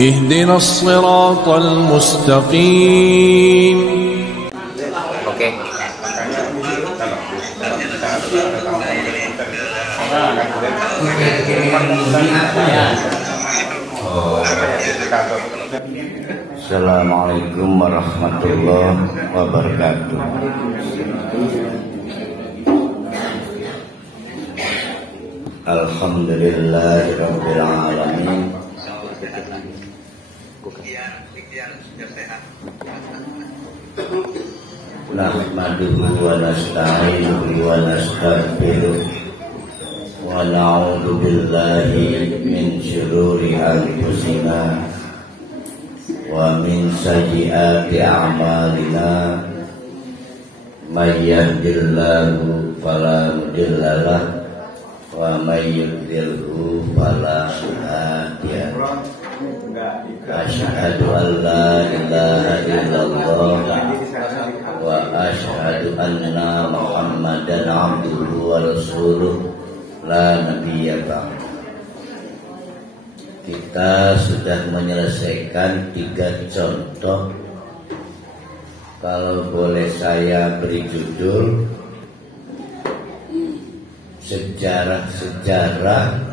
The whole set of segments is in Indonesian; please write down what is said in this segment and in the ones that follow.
اهدنا الصراط المستقيم. Oke. Assalamualaikum warahmatullahi wabarakatuh. Alhamdulillahirabbil alamin. Nahmaduhu wa nasta'inuhu wa nastaghfiruh wa na'udzu billahi min syururi anfusina wa min sayyiati a'malina. May yahdihillahu fala mudilla lahu wa may yudlilhu fala hadiya lahu. Asyhadu an la ilaha illallah wa asyhadu anna Muhammadan abduhu wa rasuluh la nabiyya ba'd. Kita sudah menyelesaikan 3 contoh. Kalau boleh saya beri judul sejarah-sejarah,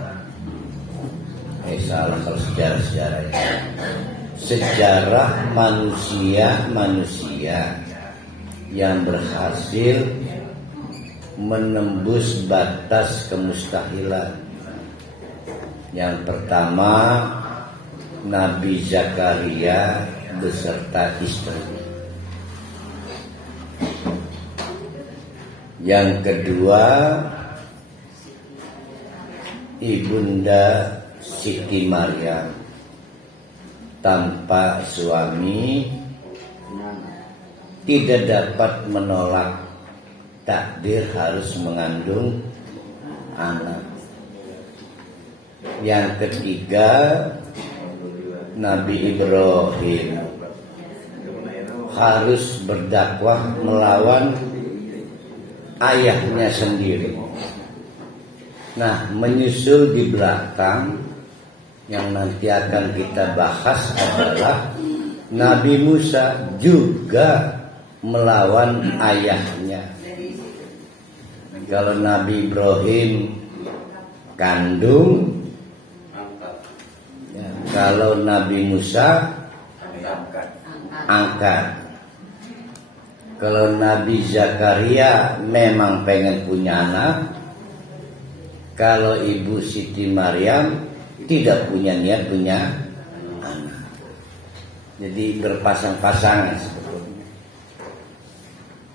salah kalau sejarah-sejarah itu. Sejarah manusia-manusia yang berhasil menembus batas kemustahilan. Yang pertama, Nabi Zakaria beserta istri. Yang kedua, Ibunda Siti Maryam tanpa suami tidak dapat menolak takdir harus mengandung anak. Yang ketiga, Nabi Ibrahim harus berdakwah melawan ayahnya sendiri. Nah, menyusul di belakang yang nanti akan kita bahas adalah Nabi Musa juga melawan ayahnya. Kalau Nabi Ibrahim kandung, ya, kalau Nabi Musa angkat. Kalau Nabi Zakaria memang pengen punya anak. Kalau Ibu Siti Maryam tidak punya niat punya anak. Jadi berpasang-pasangan sebetulnya.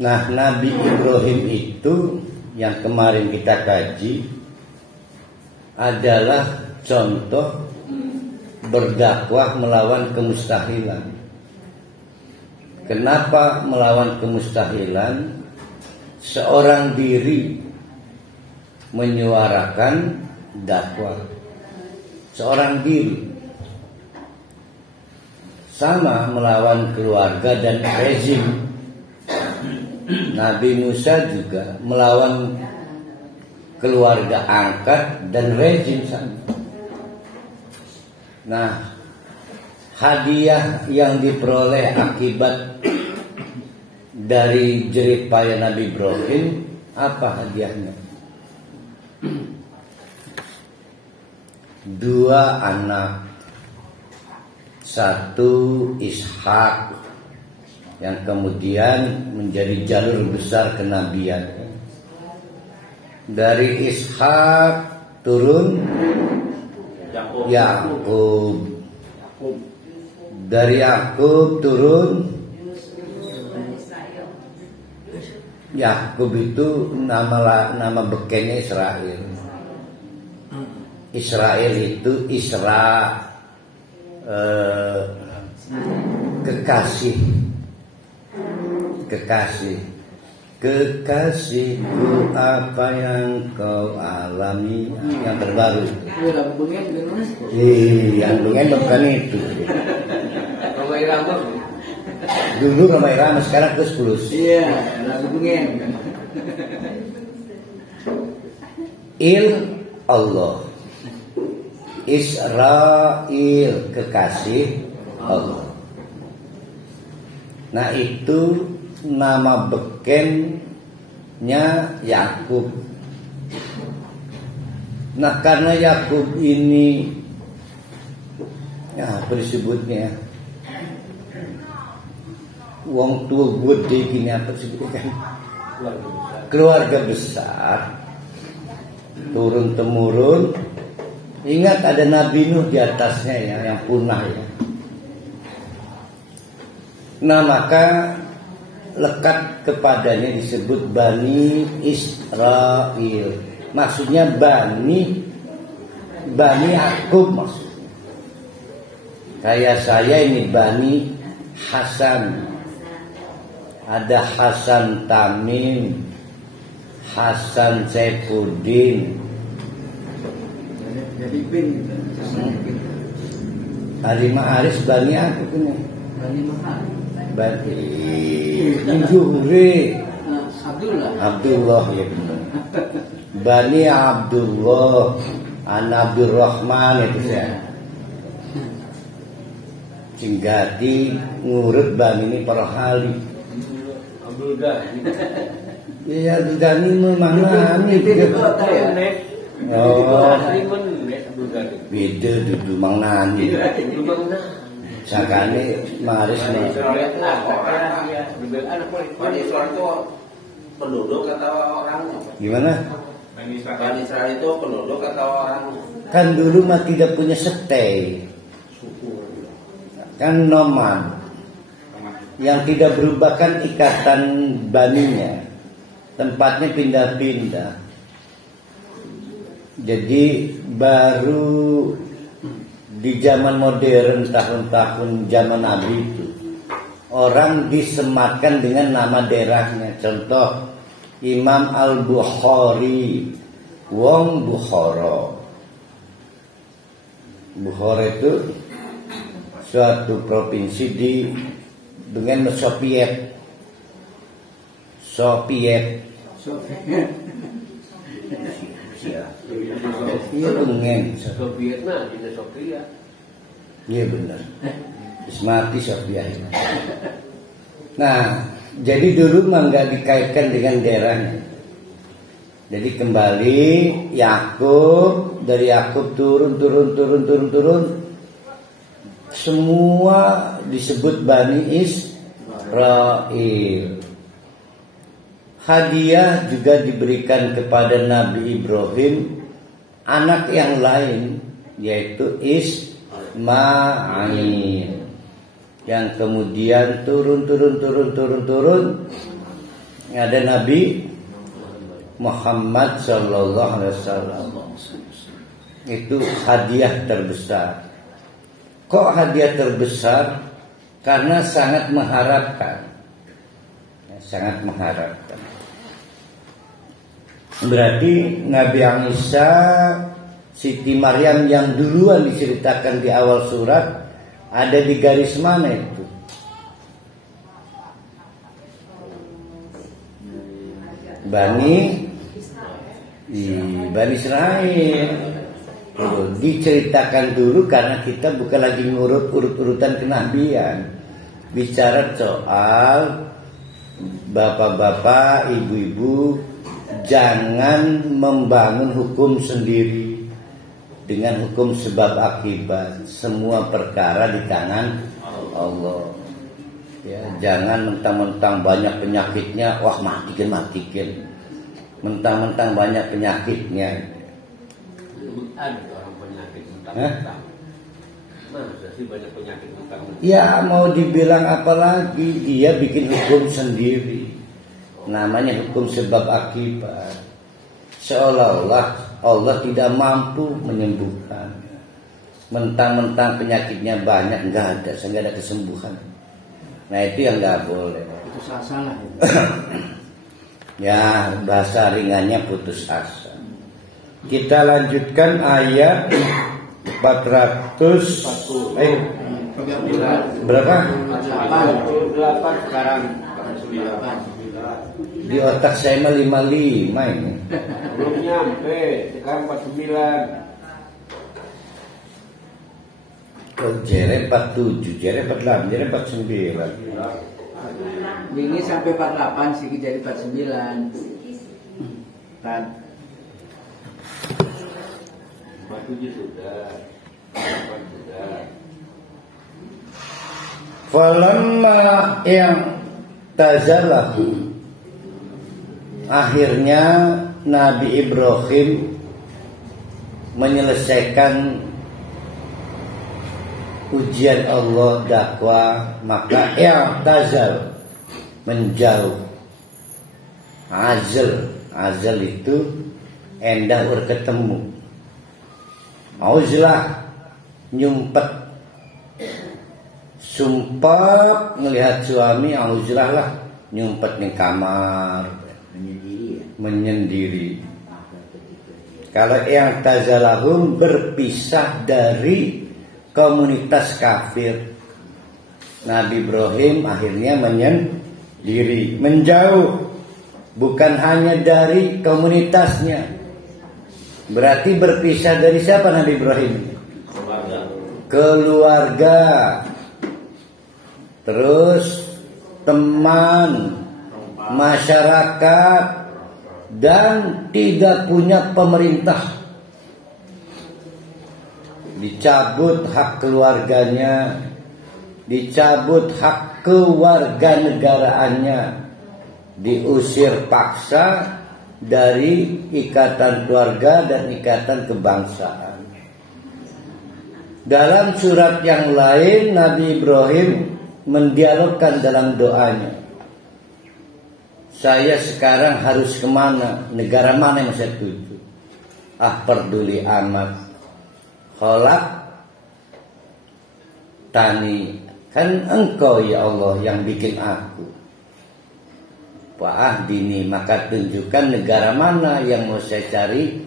Nah, Nabi Ibrahim itu yang kemarin kita kaji adalah contoh berdakwah melawan kemustahilan. Kenapa melawan kemustahilan? Seorang diri menyuarakan dakwah, seorang diri. Sama melawan keluarga dan rezim. Nabi Musa juga melawan keluarga angkat dan rezim sama. Nah, hadiah yang diperoleh akibat dari jerih payah Nabi Ibrahim, apa hadiahnya? 2 anak, 1 Ishak yang kemudian menjadi jalur besar kenabian. Dari Ishak turun Yakub, dari Yakub turun Yakub itu nama bekennya Israel. Israel itu Isra, kekasih. Kekasihku apa yang kau alami, yang terbaru. Yang bukan itu. Dulu Roma Irama, sekarang ke 10. Iya, lagu bungen. Il Allah. Israil, kekasih Allah. Nah itu nama bekennya Yakub. Nah karena Yakub ini, ya apa disebutnya, wong tua gede gini, apa disebutnya kan, keluarga besar, turun temurun. Ingat ada Nabi Nuh di atasnya ya, yang punah ya. Nah maka lekat kepadanya disebut Bani Israil. Maksudnya Bani Yakub maksudnya. Kayak saya ini Bani Hasan. Ada Hasan Tamim, Hasan Saifuddin. Jadi bin. Hari Ma'aris Bani aku ini. Bani Mahal. Bani Juhri. Abdullah ya benar. Bani Abdullah an Abdurrahman itu saya. Cinggati ngurut Bani ini para hali. Abdul Ghani. Iya Abdul Ghani memang nani. Oh, beda duduk mang nani. Sakane maris nih. Bani Israil itu penduduk atau orang? Gimana? Bani Israil itu penduduk atau orang? Kan dulu mah tidak punya stay. Kan nomad. Yang tidak berubah kan ikatan baninya. Tempatnya pindah-pindah. Jadi baru di zaman modern tahun-tahun zaman Nabi itu orang disematkan dengan nama daerahnya. Contoh Imam Al-Bukhari, wong Bukhara. Bukhara itu suatu provinsi di dengan Soviet. Iya dengan Soviet nah di Soviet. Iya benar. Mati Soviet. Nah, jadi dulu mah nggak dikaitkan dengan daerahnya. Jadi kembali Yakub, dari Yakub turun. Semua disebut Bani Israil. Hadiah juga diberikan kepada Nabi Ibrahim anak yang lain, yaitu Ismail, yang kemudian turun. Ada Nabi Muhammad Sallallahu Alaihi Wasallam. Itu hadiah terbesar. Kok hadiah terbesar? Karena sangat mengharapkan. Berarti Nabi Isa, Siti Maryam yang duluan diceritakan di awal surat ada di garis mana itu? Bani Israil. Diceritakan dulu karena kita bukan lagi ngurut urut-urutan kenabian. Bicara soal bapak-bapak, ibu-ibu, jangan membangun hukum sendiri dengan hukum sebab akibat. Semua perkara di tangan Allah. Ya, jangan mentang-mentang banyak penyakitnya, wah matikan. Mentang-mentang banyak penyakitnya. Ada orang penyakit mentang-mentang. Masa sih banyak penyakit mentang-mentang? Ya mau dibilang apa lagi, dia bikin hukum sendiri. Namanya hukum sebab akibat. Seolah-olah Allah tidak mampu menyembuhkan. Mentang-mentang penyakitnya banyak, enggak ada kesembuhan. Nah itu yang enggak boleh. Itu salah. Ya bahasa ringannya putus asa. Kita lanjutkan ayat 400 berapa? 48 sekarang. Di otak saya mah 55 ini. Belum nyampe, sekarang 49. Jere 47, Jere 48, Jere 49. Ini sampai 48 sih jadi 49. Kan 47 sudah. 48 sudah. Falamma yang tazalahu, akhirnya Nabi Ibrahim menyelesaikan ujian Allah dakwah, maka i'tazal, menjauh. Azal itu endah berketemu. Uzlah, nyumpet. Sumpah ngelihat suami, uzlah lah, nyumpet di kamar, menyendiri. Kalau yang tazalahum, berpisah dari komunitas kafir. Nabi Ibrahim akhirnya menyendiri, menjauh, bukan hanya dari komunitasnya. Berarti berpisah dari siapa Nabi Ibrahim? Keluarga, terus teman, masyarakat, dan tidak punya pemerintah. Dicabut hak keluarganya, dicabut hak kewarganegaraannya, diusir paksa dari ikatan keluarga dan ikatan kebangsaan. Dalam surat yang lain Nabi Ibrahim mendialogkan dalam doanya, saya sekarang harus kemana, negara mana yang saya tuju? Peduli amat. Kholak tani, kan engkau ya Allah yang bikin aku. Dini, maka tunjukkan negara mana yang mau saya cari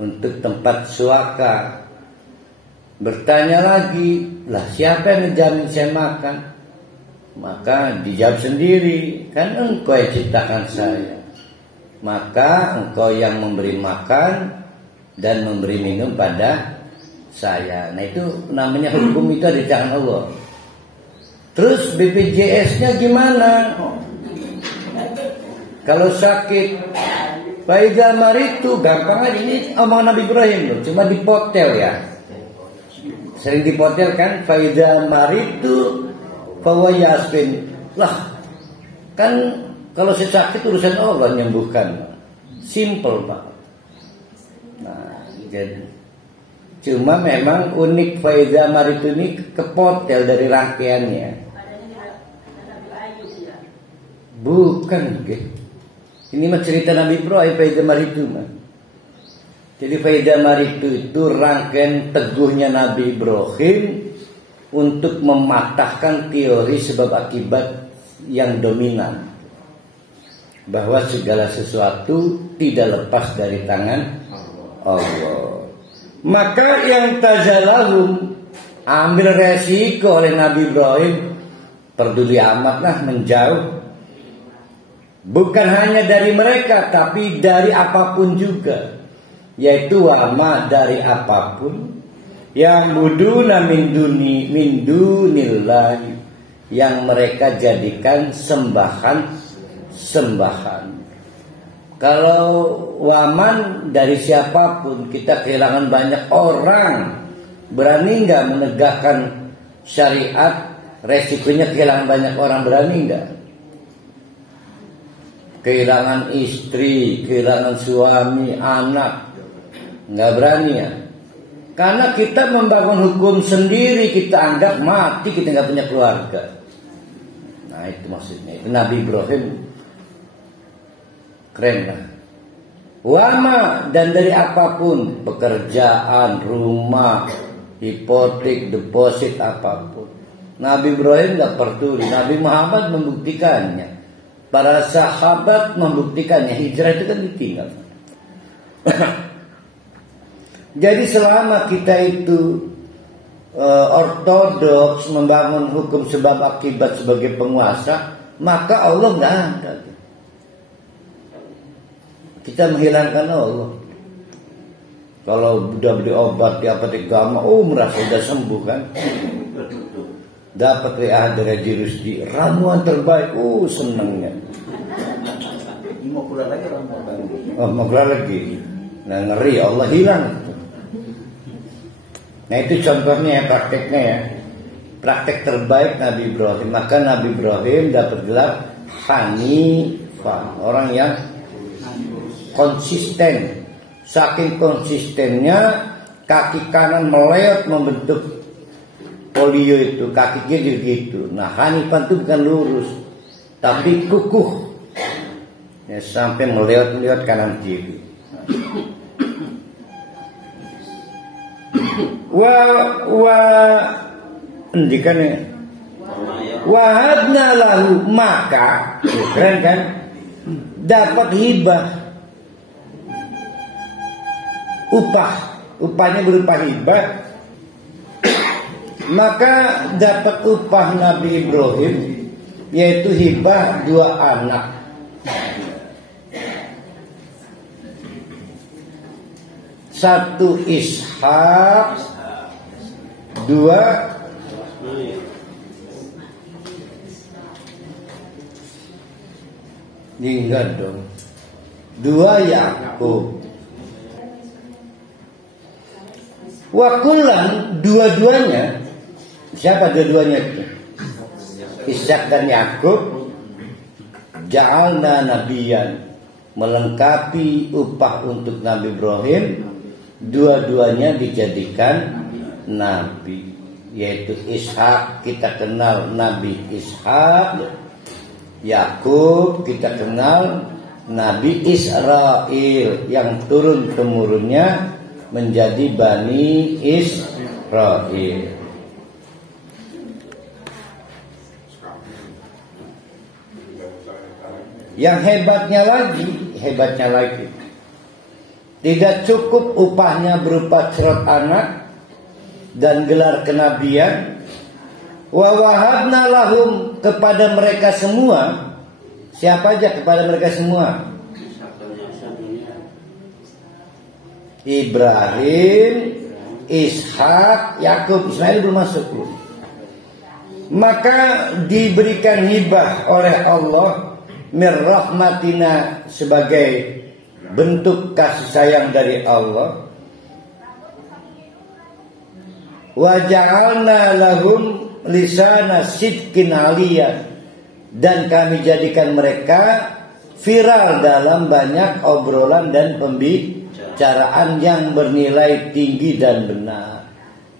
untuk tempat suaka. Bertanya lagi, lah siapa yang ngejamin saya makan? Maka dijawab sendiri, kan engkau yang ciptakan saya. Maka engkau yang memberi makan dan memberi minum pada saya. Nah itu namanya hukum, itu ada di tangan Allah. Terus BPJS-nya gimana? Kalau sakit, Faiza maritu, gampang aja. Ini omongan Nabi Ibrahim loh, cuma dipotel ya. Sering dipotel kan, Faiza maritu fahuwa yasfin. Lah, kan kalau saya sakit urusan Allah menyembuhkan. Simple Pak. Nah, jadi cuma memang unik Faiza maritu ini kepotel dari rangkaiannya. Bukan, gitu. Ini mah cerita Nabi Ibrahim, Faiza maritu mah. Jadi Faiza maritu itu rangkaian teguhnya Nabi Ibrahim untuk mematahkan teori sebab akibat yang dominan, bahwa segala sesuatu tidak lepas dari tangan Allah. Maka yang tazalahum, ambil resiko oleh Nabi Ibrahim, peduli amatlah, menjauh. Bukan hanya dari mereka, tapi dari apapun juga, yaitu wama, dari apapun yang buduna min dunillahi, yang mereka jadikan sembahan. Kalau waman dari siapapun, kita kehilangan banyak orang. Berani nggak menegakkan syariat? Resikonya kehilangan banyak orang. Berani nggak? Kehilangan istri, kehilangan suami, anak, nggak berani ya. Karena kita membangun hukum sendiri, kita anggap mati, kita nggak punya keluarga. Nah itu maksudnya. Itu Nabi Ibrahim keren lah. Wama, dan dari apapun, pekerjaan, rumah, hipotek, deposit, apapun. Nabi Ibrahim nggak peduli. Nabi Muhammad membuktikannya. Para sahabat membuktikannya. Hijrah itu kan ditinggal. Jadi selama kita itu ortodoks, membangun hukum sebab akibat sebagai penguasa, maka Allah nggak ada. Kita menghilangkan Allah. Kalau udah beli obat di apotek Gama, merasa udah sembuh kan. Dapat dari Rusdi, ramuan terbaik, senengnya. Ini mau pulang lagi ramuan baru. Mau pulang lagi. Nah ngeri, Allah hilang. Nah itu contohnya ya, prakteknya ya. Praktek terbaik Nabi Ibrahim. Maka Nabi Ibrahim dapat gelar Hanifah, orang yang konsisten. Saking konsistennya kaki kanan meleot membentuk polio itu, kakinya gitu. Nah Hanifah itu bukan lurus, tapi kukuh ya, sampai meleot kanan kiri. Endikan ya. Wahabna lahu, maka keren kan, dapat hibah, upahnya berupa hibah. Maka dapat upah Nabi Ibrahim, yaitu hibah 2 anak. Satu Ishak, 2 Ingat dong, 2 Yakub. Wakulan, dua-duanya. Siapa dua-duanya itu? Ishak dan Yakub. Ja'alna nabiyan, melengkapi upah untuk Nabi Ibrahim. Dua-duanya dijadikan nabi, yaitu Ishak kita kenal Nabi Ishak, Yakub kita kenal Nabi Israel yang turun temurunnya menjadi Bani Israel. Yang hebatnya lagi, tidak cukup upahnya berupa cerot anak dan gelar kenabian. Wa wahabna lahum, kepada mereka semua. Siapa aja kepada mereka semua? Ibrahim, Ishak, Yakub. Ismail belum masuk. Maka diberikan hibah oleh Allah mir rahmatina, sebagai bentuk kasih sayang dari Allah. Wa ja'alna lahum lisana sidqin aliyah, dan kami jadikan mereka viral dalam banyak obrolan dan pembicaraan yang bernilai tinggi dan benar.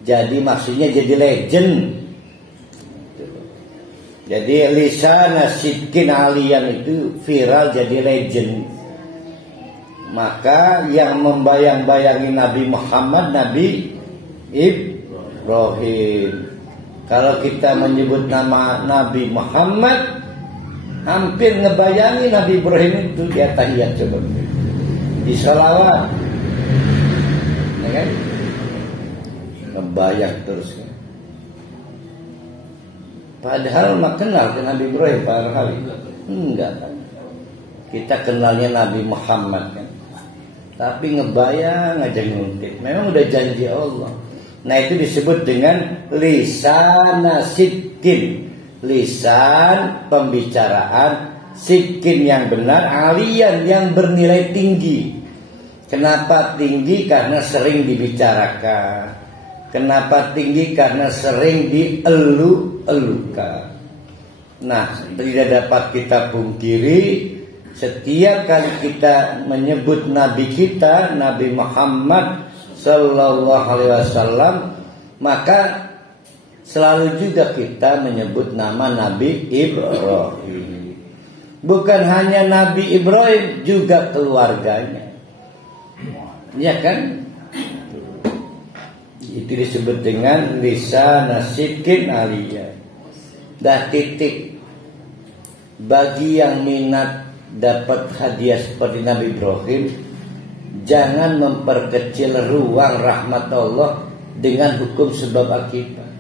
Jadi maksudnya jadi legend. Jadi lisana sidqin aliyan itu viral jadi legend. Maka yang membayang-bayangi Nabi Muhammad, Nabi Ibrahim. Kalau kita menyebut nama Nabi Muhammad, hampir ngebayangi Nabi Ibrahim itu di tahiyat, coba di salawat, ya kan? Ngebayang terus kan? Padahal mak kenal ke Nabi Ibrahim pada kali enggak kan? Kita kenalnya Nabi Muhammad kan, tapi ngebayang aja nguntit. Memang udah janji Allah. Nah itu disebut dengan lisana sidqin, lisan pembicaraan, sidqin yang benar, aliyan yang bernilai tinggi. Kenapa tinggi? Karena sering dibicarakan. Kenapa tinggi? Karena sering dielu-elukan. Nah, tidak dapat kita pungkiri, setiap kali kita menyebut Nabi kita, Nabi Muhammad Sallallahu Alaihi Wasallam, maka selalu juga kita menyebut nama Nabi Ibrahim. Bukan hanya Nabi Ibrahim, juga keluarganya. Ya kan? Itu disebut dengan lisana sidqin aliyah. Dah titik. Bagi yang minat dapat hadiah seperti Nabi Ibrahim, jangan memperkecil ruang rahmat Allah dengan hukum sebab akibat.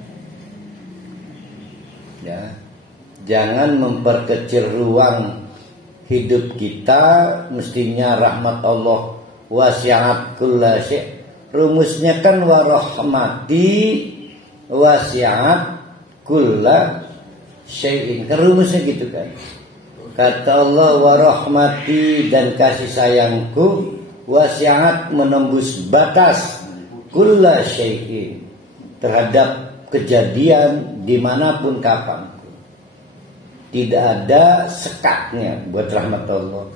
Ya. Jangan memperkecil ruang hidup kita. Mestinya rahmat Allah wasi'at kulla syai', rumusnya kan warahmati wasi'at kulla syai'in. Kan rumusnya gitu kan. Kata Allah warahmati, dan kasih sayangku wasi'at menembus batas kulla syai'in, terhadap kejadian dimanapun kapan. Tidak ada sekatnya buat rahmat Allah.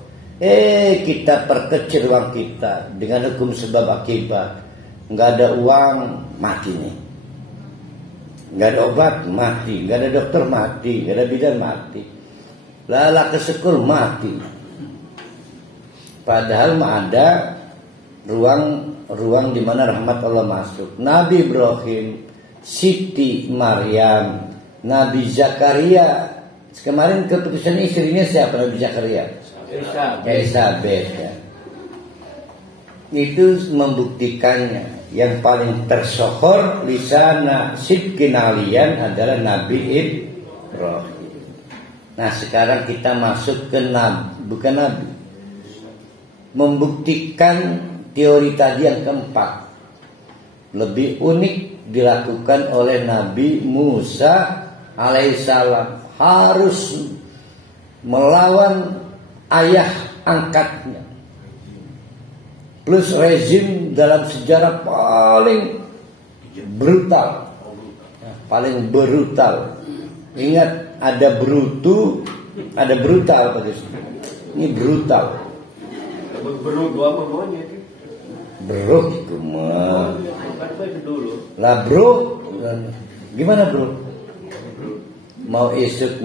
Kita perkecil uang kita dengan hukum sebab akibat. Nggak ada uang, mati nih. Nggak ada obat, mati. Nggak ada dokter, mati. Nggak ada bidan, mati. Lala kesekul, mati. Padahal ada ruang di mana rahmat Allah masuk. Nabi Ibrahim, Siti Maryam, Nabi Zakaria. Kemarin keputusan istrinya siapa? Nabi Zakaria, Elizabeth ya. Itu membuktikannya. Yang paling tersohor lisana sidqin aliyan adalah Nabi Ibrahim. Nah sekarang kita masuk ke Nabi, bukan Nabi, membuktikan teori tadi yang keempat. Lebih unik dilakukan oleh Nabi Musa alaihissalam. Harus melawan ayah angkatnya, plus rezim dalam sejarah paling brutal. Ingat, ada brutu, ada brutal pada sini. Ini brutal. Berut apa maunya itu? Beruk itu mah. Lah bro, gimana bro? Mau isuk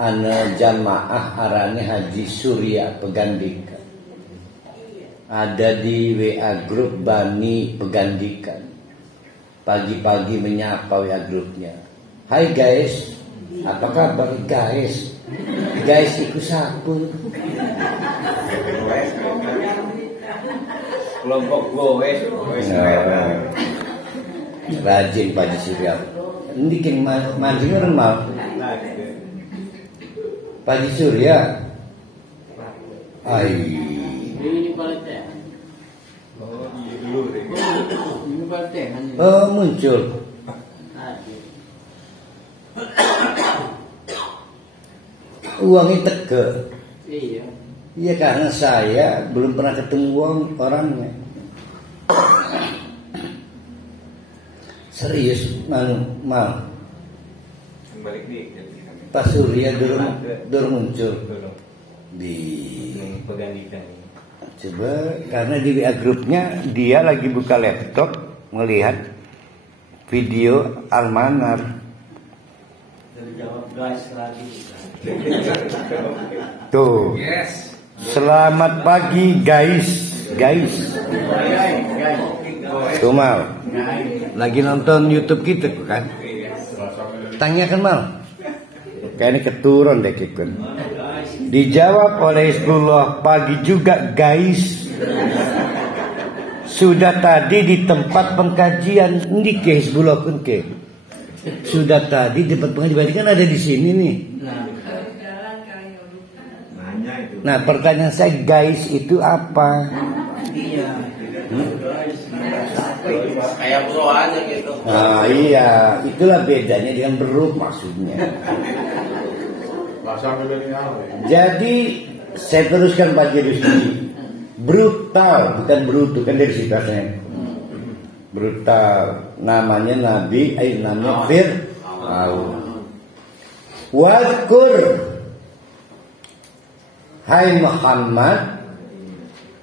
ana jamaah arane Haji Surya Pegandikan. Ada di WA grup Bani Pegandikan. Pagi-pagi menyapa WA grupnya. Hai guys, apa kabar guys? Guys ikut sapu. Kelompok goes. Rajin Pak Haji Surya. Bikin mancing orang mau. Pak Haji Surya. Ini Palete. Ini Palete. Oh muncul. Uangnya teke. Iya. Iya karena saya belum pernah ketemu orangnya. Serius mal. Balik di Pak Surya dulu muncul di Pegandikan. Coba karena di WA grupnya dia lagi buka laptop melihat video Almanar. Jawab guys lagi. Tuh. Yes. Selamat pagi guys. Tuh Mal. Lagi nonton YouTube kita kan? Tanyakan Mal. Kayaknya keturun deh Kikun. Dijawab oleh Hizbullah, pagi juga guys. Sudah tadi di tempat pengkajian ini ke Hizbullah pun ke. Sudah tadi di tempat pengkajian kan ada di sini nih. Nah pertanyaan saya guys itu apa? Kayak bro aja gitu. Nah iya, itulah bedanya dengan beruk maksudnya. Jadi saya teruskan Pak Rusdi. Brutal bukan brutu kan dari sifatnya. Brutal. Namanya Nabi, namanya Fir'aun. Wadkur, hai Muhammad,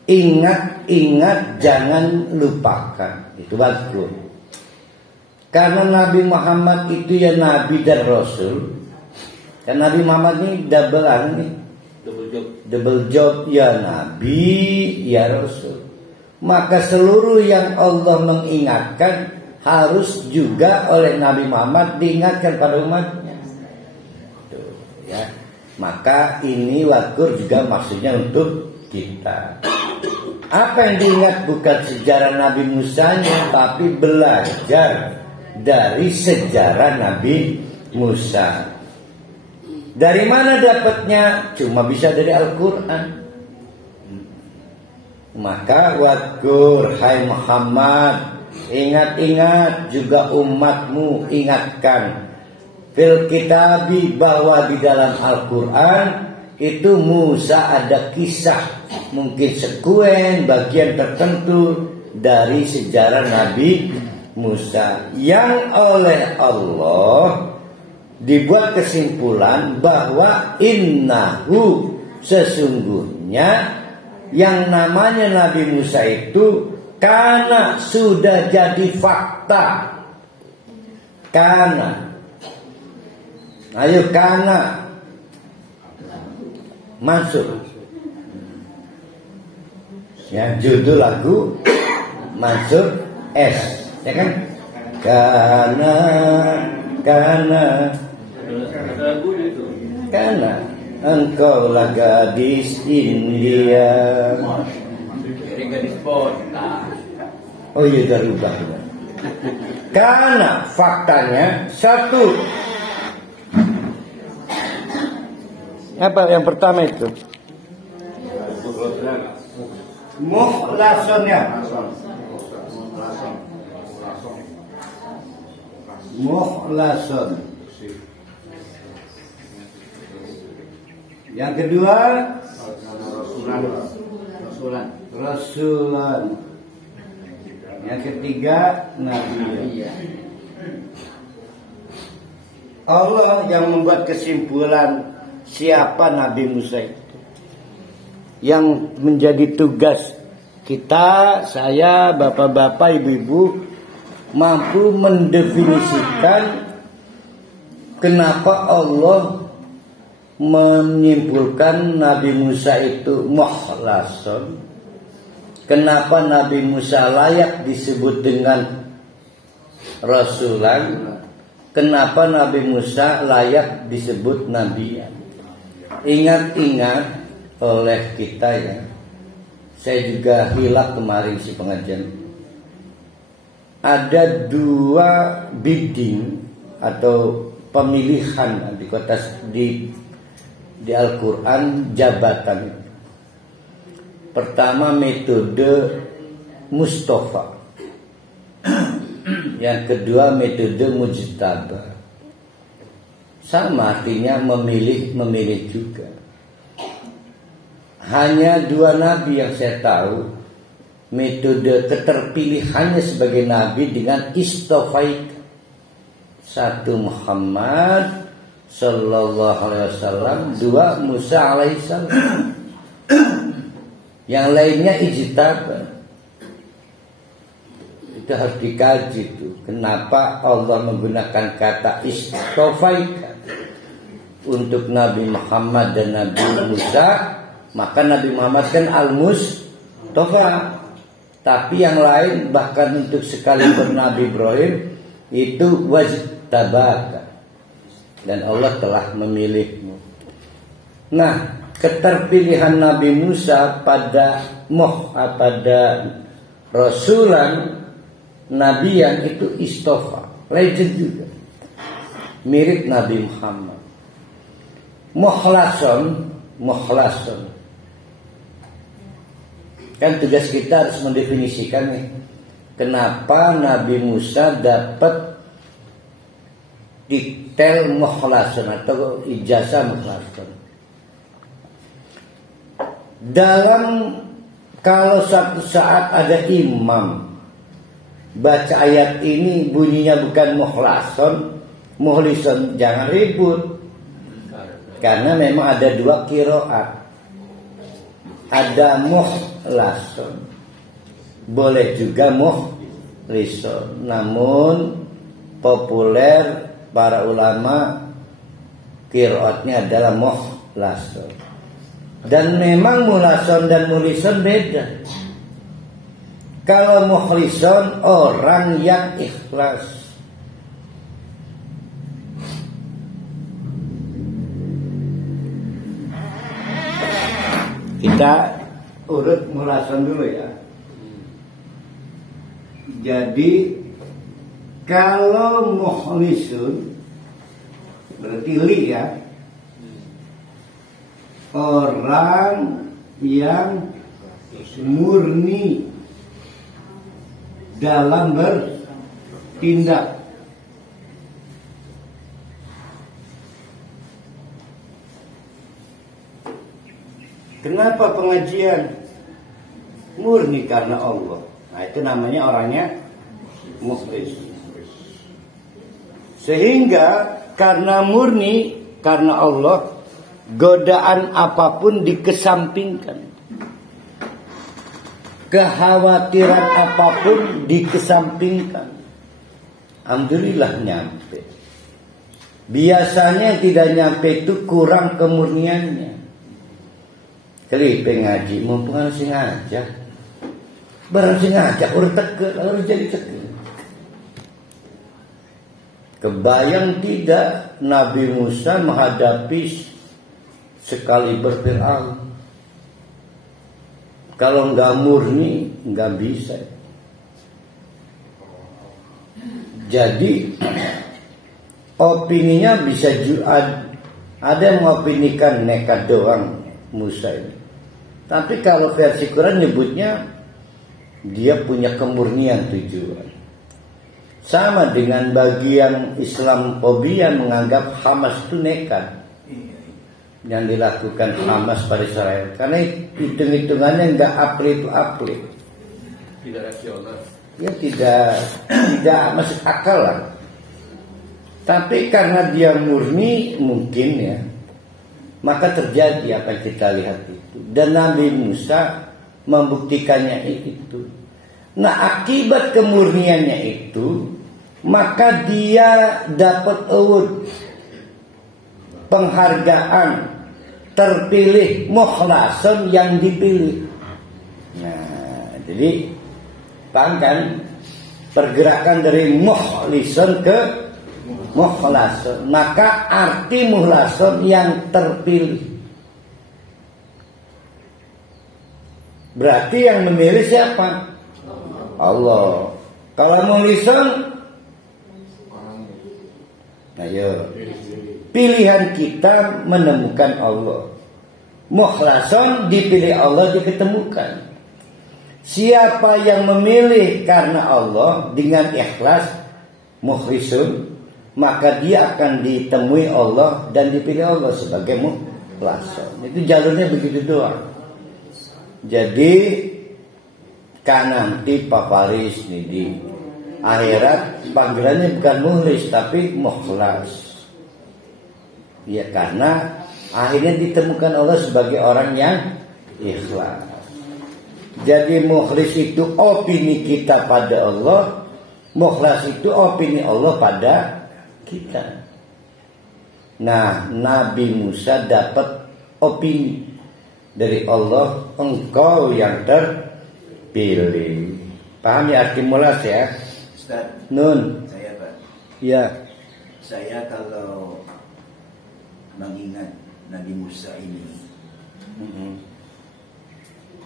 ingat jangan lupakan. Itu wadkur. Karena Nabi Muhammad itu ya Nabi dan Rasul. Dan Nabi Muhammad ini double job ya Nabi ya Rasul. Maka seluruh yang Allah mengingatkan harus juga oleh Nabi Muhammad diingatkan pada umatnya. Tuh, ya. Maka ini wakur juga maksudnya untuk kita. Apa yang diingat bukan sejarah Nabi Musanya, tapi belajar dari sejarah Nabi Musa. Dari mana dapatnya? Cuma bisa dari Al-Quran. Maka wadkur hai Muhammad, ingat-ingat juga umatmu, ingatkan fil kitabi, bahwa di dalam Al-Quran itu Musa ada kisah, mungkin sekuen bagian tertentu dari sejarah Nabi Musa yang oleh Allah dibuat kesimpulan bahwa innahu, sesungguhnya yang namanya Nabi Musa itu karena sudah jadi fakta. Karena, ayo karena masuk. Ya, judul lagu masuk S, ya kan? Karena engkaulah gadis India. Jadi gadis botak. Oh iya, udah rubah. Karena faktanya satu. Apa yang pertama itu? Mukhlasunnya. Mukhlasun. Yang kedua, Rasulan. Yang ketiga, Nabi. Allah yang membuat kesimpulan siapa Nabi Musa itu. Yang menjadi tugas kita, saya, bapak-bapak, ibu-ibu, mampu mendefinisikan kenapa Allah menyimpulkan Nabi Musa itu mukhlasun. Kenapa Nabi Musa layak disebut dengan Rasulan? Kenapa Nabi Musa layak disebut Nabiyan? Ingat-ingat oleh kita ya. Saya juga hilaf kemarin si pengajian. Ada dua bidding atau pemilihan di kota di Al-Quran jabatan. Pertama metode Mustafa. Yang kedua metode Mujtaba. Sama artinya memilih juga. Hanya dua nabi yang saya tahu metode keterpilihannya sebagai nabi dengan istofaik. Satu Muhammad sallallahu alaihi wasallam, dua Musa alaihissalam. Yang lainnya ijtihad. Itu harus dikaji tuh. Kenapa Allah menggunakan kata istofaika untuk Nabi Muhammad dan Nabi Musa? Maka Nabi Muhammad kan al-Mustafa. Tapi yang lain bahkan untuk sekalipun Nabi Ibrahim itu wajtabaka. Dan Allah telah memilihmu. Nah, keterpilihan Nabi Musa pada Rasulan Nabiyan itu istofa, legend juga, mirip Nabi Muhammad. Mukhlasun, kan tugas kita harus mendefinisikan nih, kenapa Nabi Musa dapat detail mukhlasun atau ijazah mukhlasun. Kalau suatu saat ada imam baca ayat ini bunyinya bukan muhlison, jangan ribut. Karena memang ada dua qiraat. Ada muhlason, boleh juga muhlison. Namun populer para ulama qiraatnya adalah muhlason. Dan memang muhlason dan muhlison beda. Kalau muhlison orang yang ikhlas. Kita urut muhlison dulu ya. Jadi kalau muhlisun berarti li ya. Orang yang murni dalam bertindak. Kenapa pengajian? Murni karena Allah. Nah, itu namanya orangnya mukhlis. Sehingga karena murni karena Allah, godaan apapun dikesampingkan. Kekhawatiran apapun dikesampingkan. Alhamdulillah nyampe. Biasanya tidak nyampe itu kurang kemurniannya. Kali pengaji mumpung harus ngajak. Barang sing ngajak urut teke, harus jadi teke. Kebayang tidak Nabi Musa menghadapi sekali Fir'aun. Kalau nggak murni nggak bisa. Jadi opininya bisa ada yang mengopinikan nekat doang Musa ini. Tapi kalau versi Quran nyebutnya dia punya kemurnian tujuan. Sama dengan bagian Islamofobia menganggap Hamas itu nekat yang dilakukan Hamas pada Israel. Karena hitung-hitungannya nggak apli. Tidak rasional. Ya tidak masuk akal lah. Tapi karena dia murni mungkin ya, maka terjadi apa yang kita lihat itu. Dan Nabi Musa membuktikannya itu. Nah, akibat kemurniannya itu, maka dia dapat award, penghargaan, terpilih, mukhlasan yang dipilih. Nah, jadi paham kan? Pergerakan dari mukhlisan ke mukhlasan. Maka arti mukhlasan yang terpilih. Berarti yang memilih siapa? Allah. Kalau mukhlasan, ayo. Pilihan kita menemukan Allah. Mukhlasan dipilih Allah diketemukan. Siapa yang memilih karena Allah dengan ikhlas, mukhlisun, maka dia akan ditemui Allah dan dipilih Allah sebagai mukhlasan. Itu jalurnya begitu doang. Jadi kan nanti Pak Faris nih di akhirat panggilannya bukan mukhlis tapi mukhlas. Ya karena akhirnya ditemukan Allah sebagai orang yang ikhlas. Jadi mukhlis itu opini kita pada Allah, mukhlas itu opini Allah pada kita. Nah, Nabi Musa dapat opini dari Allah, engkau yang terpilih. Paham ya arti mukhlas ya? Ustaz, Nun. saya Pak. Ya. Saya kalau mengingat Nabi Musa ini,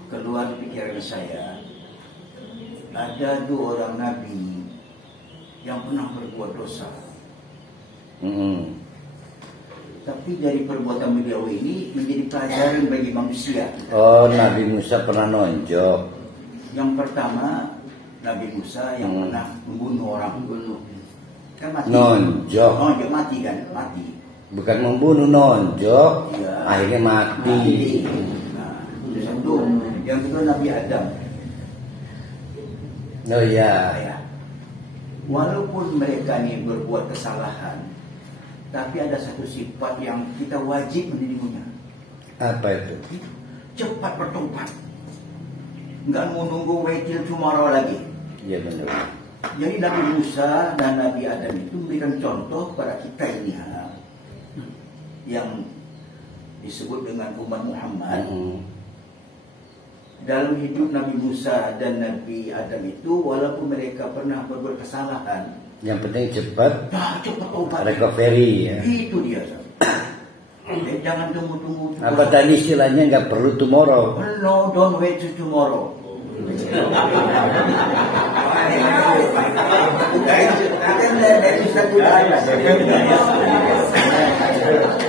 keluar di pikiran saya, ada 2 orang Nabi yang pernah berbuat dosa. Tapi dari perbuatan beliau ini menjadi pelajaran bagi manusia. Oh, Nabi Musa pernah nonjok. Yang pertama, Nabi Musa yang pernah membunuh orang. Kan mati. Nonjok. Nonjok mati kan? Mati. Bukan membunuh, nonjok. Ya. Akhirnya mati. Nah, itu satu. Yang kedua Nabi Adam. Oh ya. Walaupun mereka ini berbuat kesalahan, tapi ada satu sifat yang kita wajib menirunya. Apa itu? Cepat bertobat. Enggak mau nunggu wait till tomorrow lagi. Iya benar. Jadi Nabi Musa dan Nabi Adam itu memberikan contoh kepada kita ini yang disebut dengan umat Muhammad. Dalam hidup Nabi Musa dan Nabi Adam itu, walaupun mereka pernah berbuat kesalahan, yang penting cepat. Cepat tobat. Recovery ya. Itu dia. Jangan tunggu-tunggu. Apa tadi istilahnya nggak perlu tomorrow? No, don't wait till tomorrow.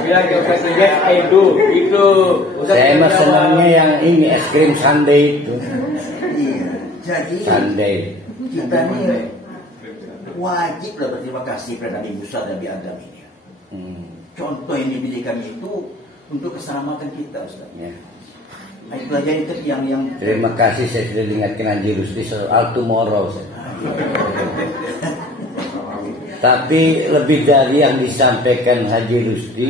bilang ke Ustaz yes I do itu. Saya mah senangnya yang ini es krim sundae itu. Iya. Jadi Sundae. kita ini wajib lah berterima kasih kepada Nabi Musa dan Nabi Adam ini. Contoh yang diberikan itu untuk keselamatan kita, Ustaz. Ya. Nah, pelajaran itu yang Terima kasih saya sudah diingatkan Haji Rusdi soal tomorrow. Tapi lebih dari yang disampaikan Haji Rusdi,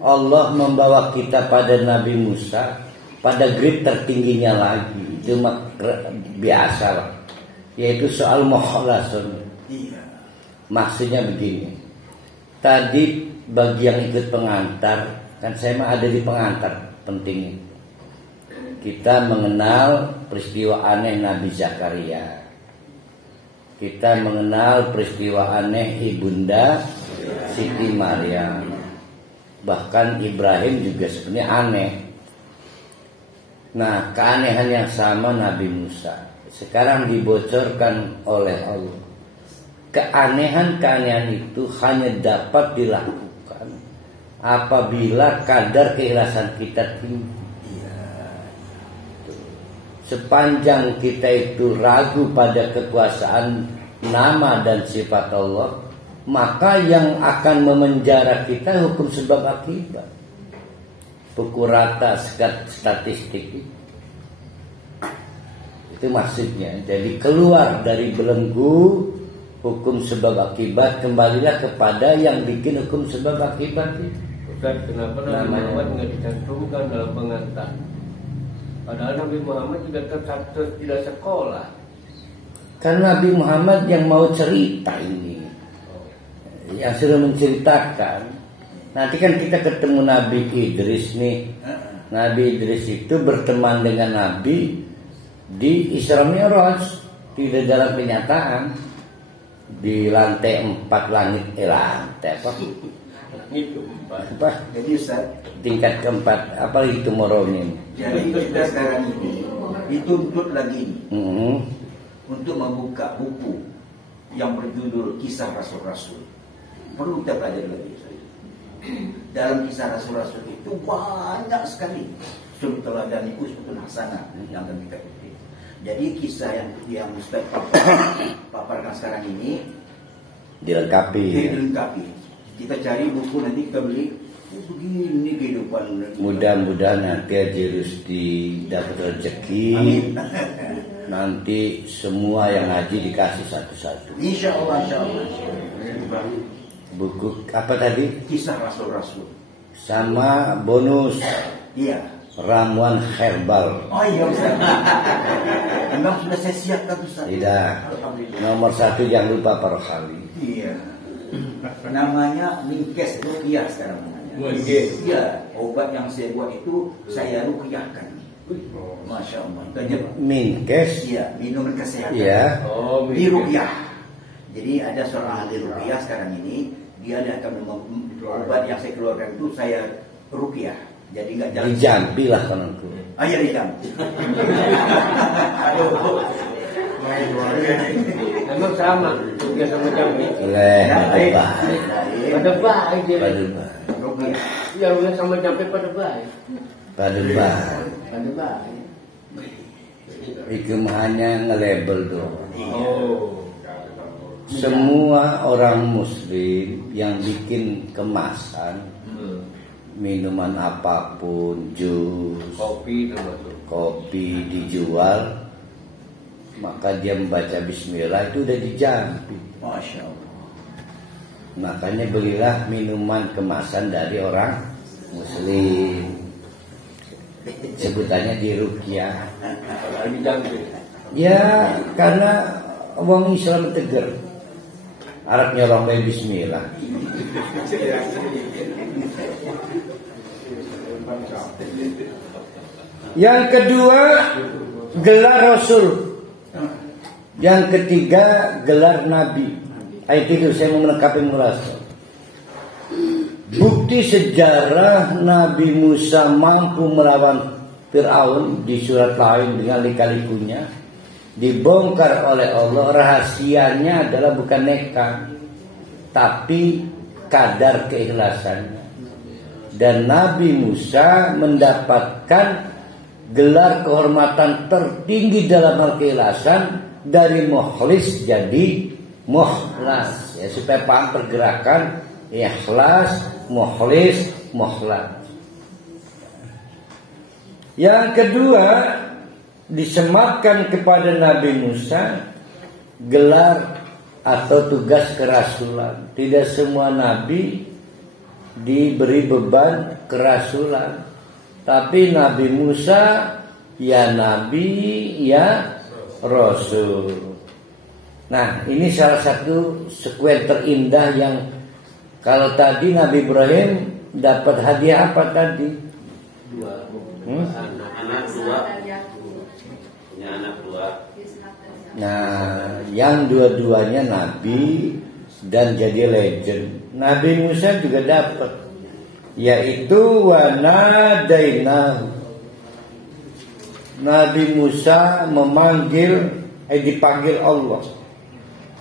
Allah membawa kita pada Nabi Musa pada grade tertingginya lagi. Itu biasa lah. Yaitu soal mukhalasun. iya. Maksudnya begini. Tadi bagi yang ikut pengantar, kan saya mah ada di pengantar, pentingnya. Kita mengenal peristiwa aneh Nabi Zakaria. Kita mengenal peristiwa aneh Ibunda Siti Maryam. Bahkan Ibrahim juga sebenarnya aneh. Nah, keanehan yang sama Nabi Musa sekarang dibocorkan oleh Allah. Keanehan-keanehan itu hanya dapat dilakukan apabila kadar keikhlasan kita tinggi. Sepanjang kita itu ragu pada kekuasaan nama dan sifat Allah, maka yang akan memenjara kita hukum sebab akibat. Pukul rata statistik itu maksudnya. Jadi keluar dari belenggu hukum sebab akibat, kembalilah kepada yang bikin hukum sebab akibat itu. Ustaz, kenapa Nabi Muhammad nggak dicantumkan dalam pengantar? Padahal Nabi Muhammad juga tetap tidak sekolah. Karena Nabi Muhammad yang mau cerita ini, yang sudah menceritakan. Nanti kan kita ketemu Nabi Idris nih. Nabi Idris itu berteman dengan Nabi di Isra Mi'raj, tidak dalam kenyataan. Di lantai 4 langit, lantai apa? Itu Apa? Jadi Ustaz, Tingkat keempat, apa itu moralnya? jadi kita sekarang ini dituntut lagi untuk membuka buku yang berjudul Kisah Rasul-Rasul. Perlu kita pelajari lagi. Dalam kisah Rasul-Rasul itu banyak sekali suri teladan uswatun hasanah yang akan kita kutip. Jadi kisah yang Ustaz paparkan sekarang ini Dilengkapi. Kita cari buku, nanti kita beli. Begini kehidupan. Mudah-mudahan nanti Haji Rusdi dapat rezeki. Amin. Nanti semua yang haji dikasih satu-satu. Insya Allah. Buku apa tadi? Kisah Rasul-Rasul. Sama bonus Iya. ramuan herbal. Oh iya Ustaz. Memang sudah saya siapkan Ustaz. Tidak. Alhamdulillah. Nomor 1 jangan lupa Parokhali. Iya. Namanya Minkes Ruqyah sekarang namanya. Minkes. Iya. Obat yang saya buat itu saya ruqyahkan. Masya Allah. Minkes. Iya. Minuman kesehatan. Iya. Oh, Di ruqyah. Jadi ada seorang ahli ruqyah sekarang ini, dia akan obat yang saya keluarkan itu saya ruqyah. Jadi nggak jalan. Dijampi lah kananku. Iya dijampi. Aduh. Memang sama, juga sama jambi. Pada baik dia. Ruqyah. Yang udah sama jambi pada baik. Pada baik. Itu hanya nge-label doang. Oh. Semua orang muslim yang bikin kemasan minuman apapun, jus, kopi dijual, maka dia membaca bismillah itu udah dijampi. Masya Allah. Makanya belilah minuman kemasan dari orang muslim. Sebutannya diruqyah. Ya karena orang Islam tegar. Arab nyolong bayi bismillah. Yang kedua gelar Rasul. Yang ketiga gelar Nabi. Ayat itu saya mau melengkapi mulasan. Bukti sejarah Nabi Musa mampu melawan Fir'aun di surat lain dengan lika-likunya dibongkar oleh Allah. Rahasianya adalah bukan nekat, tapi kadar keikhlasannya. Dan Nabi Musa mendapatkan gelar kehormatan tertinggi dalam hal keikhlasan, dari mukhlis jadi mukhlas. Ya, supaya paham pergerakan ikhlas, mukhlis, mukhlas. Yang kedua, disematkan kepada Nabi Musa gelar atau tugas kerasulan. Tidak semua nabi diberi beban kerasulan, tapi Nabi Musa ya nabi ya rasul. Nah, ini salah satu sekuen terindah yang kalau tadi Nabi Ibrahim dapat hadiah apa tadi? Anak dua. Punya anak dua. Nah, yang dua-duanya nabi dan jadi legend. Nabi Musa juga dapat, yaitu wanadainahu. Nabi Musa dipanggil Allah.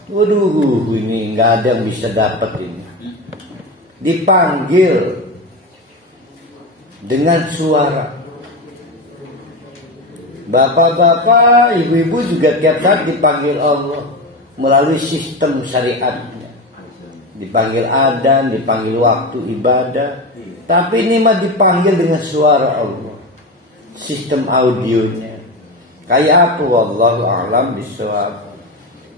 Waduh, ini nggak ada yang bisa dapat ini. Dipanggil dengan suara. Bapak-bapak, ibu-ibu juga tiap saat dipanggil Allah melalui sistem syariatnya. Dipanggil adzan, dipanggil waktu ibadah. Tapi ini mah dipanggil dengan suara Allah. Sistem audionya. Kayak apa? Wallahu a'lam bishawab.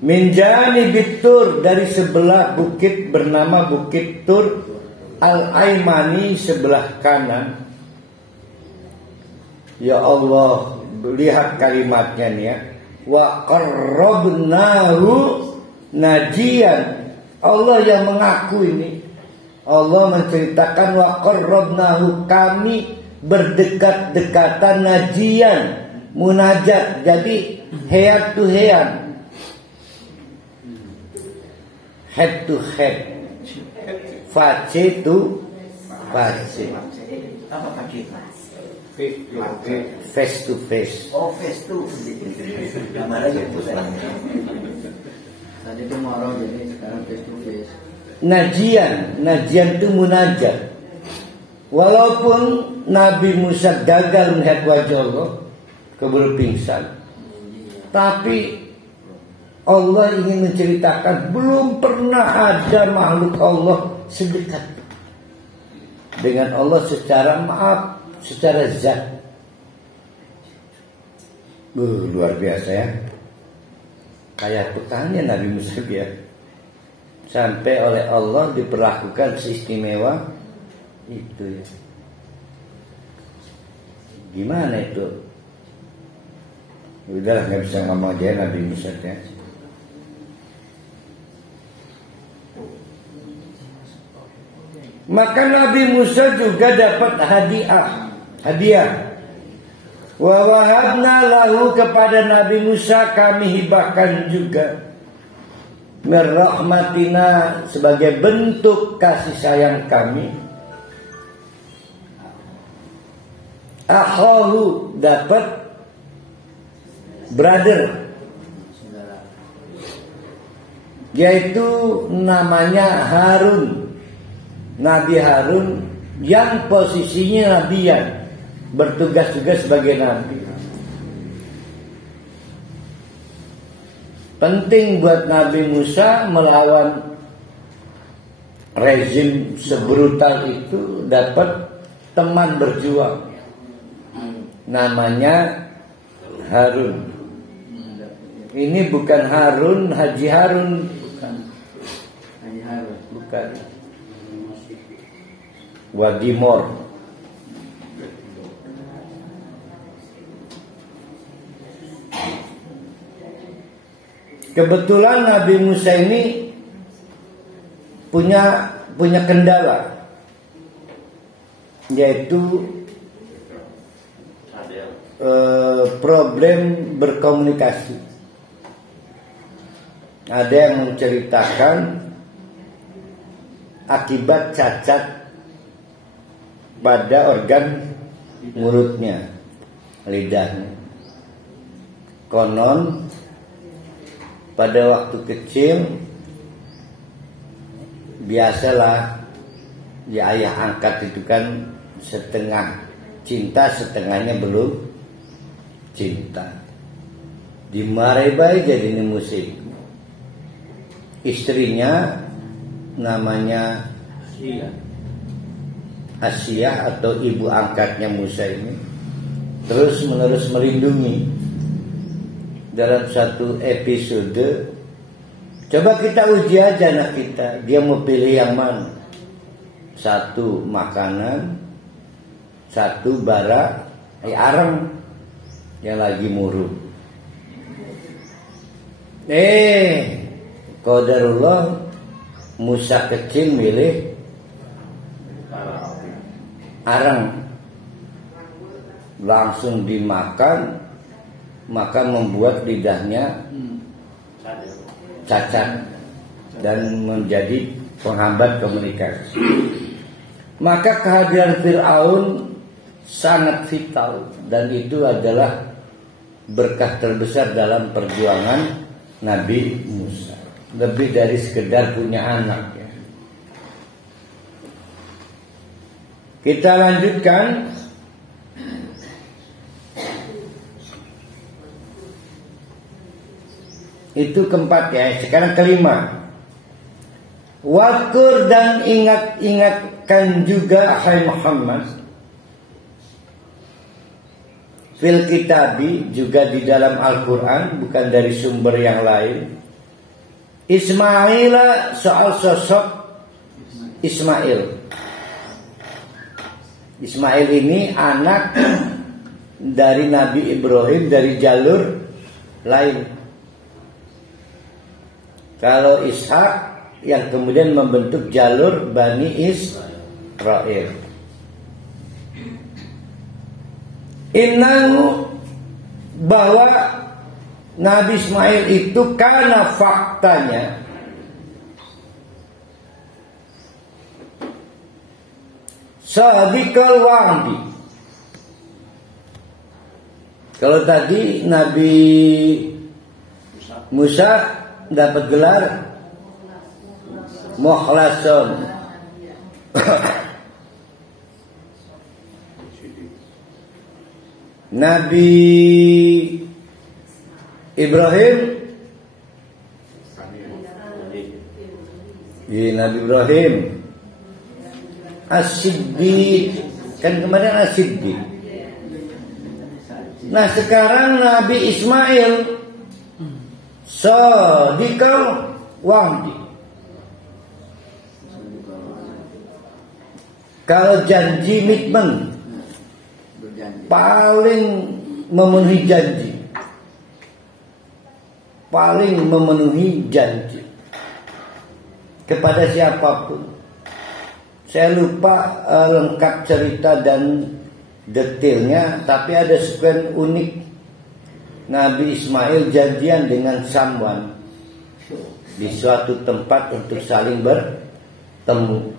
Min janibit Tur, dari sebelah bukit bernama Bukit Tur, Al-Aimani sebelah kanan. Ya Allah, lihat kalimatnya nih ya. Wa qarrabnahu najian. Allah yang mengaku ini. Allah menceritakan wa qarrabnahu, kami berdekat-dekatan, najian, munajat. Jadi head to head. Head to head. Face to face. Apa pakai? Face to face. Oh, face to. Nama lagi itu saya. Tadi itu marah, jadi sekarang face to face. Najian itu munajat. Walaupun Nabi Musa gagal melihat wajah Allah, keburu pingsan, tapi Allah ingin menceritakan belum pernah ada makhluk Allah sedekat dengan Allah secara zat. Luar biasa ya. Kayak petanya Nabi Musa ya. Sampai oleh Allah diperlakukan seistimewa itu ya. Gimana itu? Udah nggak bisa ngomong dia Nabi Musa ya. Maka Nabi Musa juga dapat hadiah. Wa wahabna lahu, kepada Nabi Musa kami hibahkan juga merahmatina, sebagai bentuk kasih sayang kami, akhahu, dapat brother, yaitu namanya Harun. Nabi Harun yang posisinya nabiyan, bertugas juga sebagai nabi. Penting buat Nabi Musa melawan rezim sebrutal itu dapat teman berjuang namanya Harun. Ini bukan Harun, Haji Harun, bukan. Haji Harun, bukan. Wadimor. Kebetulan Nabi Musa ini punya kendala, yaitu problem berkomunikasi. Ada yang menceritakan akibat cacat pada organ mulutnya, lidahnya. Konon pada waktu kecil biasalah Ya ayah angkat itu kan setengah cinta, setengahnya belum cinta. Dimarahi baik jadi musik. Istrinya namanya Asia atau ibu angkatnya Musa ini terus menerus melindungi. Dalam satu episode, coba kita uji aja anak kita, dia mau pilih yang mana? Satu makanan, satu bara arang yang lagi murung. Qadarullah Musa kecil milih arang, langsung dimakan, maka membuat lidahnya cacat dan menjadi penghambat komunikasi. Maka kehadiran Fir'aun sangat vital, dan itu adalah berkah terbesar dalam perjuangan Nabi Musa. Lebih dari sekedar punya anak ya. Kita lanjutkan. Itu keempat ya. Sekarang kelima. Wakur dan ingat-ingatkan juga hai Muhammad fil kitabi, juga di dalam Al-Quran, bukan dari sumber yang lain. Ismail, soal sosok Ismail. Ismail ini anak dari Nabi Ibrahim dari jalur lain. Kalau Ishak yang kemudian membentuk jalur Bani Israel. Innahu, bahwa Nabi Ismail itu karena faktanya sadiqal wa'di. Kalau tadi Nabi Musa dapat gelar mukhlason. Nabi Ibrahim, Nabi Ibrahim As-Siddiq, kan kemarin As-Siddiq. Nah sekarang Nabi Ismail Sadiqal Wa'di. Kalau janji komitmen, paling memenuhi janji, paling memenuhi janji kepada siapapun. Saya lupa lengkap cerita dan detailnya, tapi ada sekian unik. Nabi Ismail janjian dengan someone di suatu tempat untuk saling bertemu.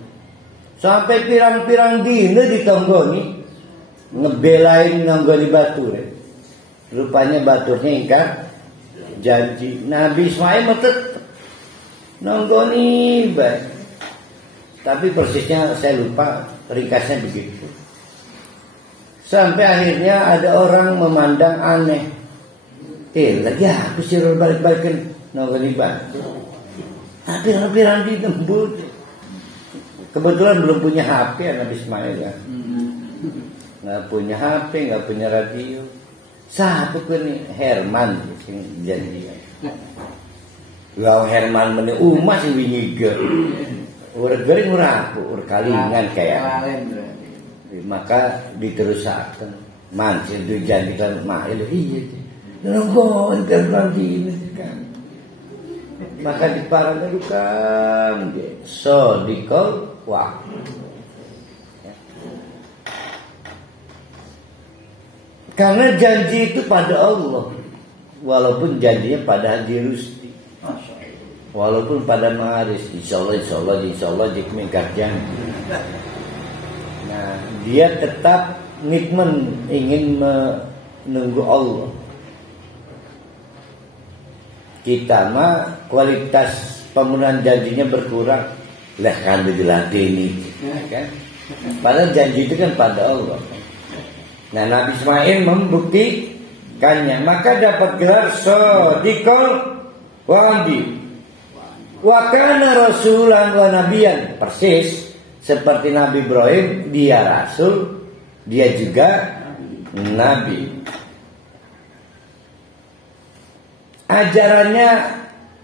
Sampai pirang-pirang dina ditonggoni, ngebelain nanggoni batur. Rupanya baturnya ingkar janji. Nabi Ismail tetap nanggoni baik. Tapi persisnya saya lupa, ringkasnya begitu. Sampai akhirnya ada orang memandang aneh. Lagi aku sih balik-balikin nanggoni batur. Pirang-pirang ditembus. Kebetulan belum punya HP Nabi Ismail ya. Nggak punya HP, nggak punya radio. Siapa pun Herman yang janji. Gak Herman meni umat sih wingi ge. Urang gering ora aku, kalingan kayak. Maka diterusaken. Mancing itu janji kan Mail iya. Nunggu terbanti ini kan. Maka diparangkan sadiqal wa'di. Karena janji itu pada Allah, walaupun janjinya pada Haji Rusti, walaupun pada Maharis, insya Allah dikmingkat janji. Nah, dia tetap nikmen ingin menunggu Allah. Kita mah kualitas pemenuhan janjinya berkurang. Lah kan dilatih ini kan? Padahal janji itu kan pada Allah. Nah, Nabi Ismail membuktikannya, maka dapat gelar Shadiqul Wa'di. Wa kana rasulan wa nabiyan, persis seperti Nabi Ibrahim, dia rasul, dia juga nabi. Ajarannya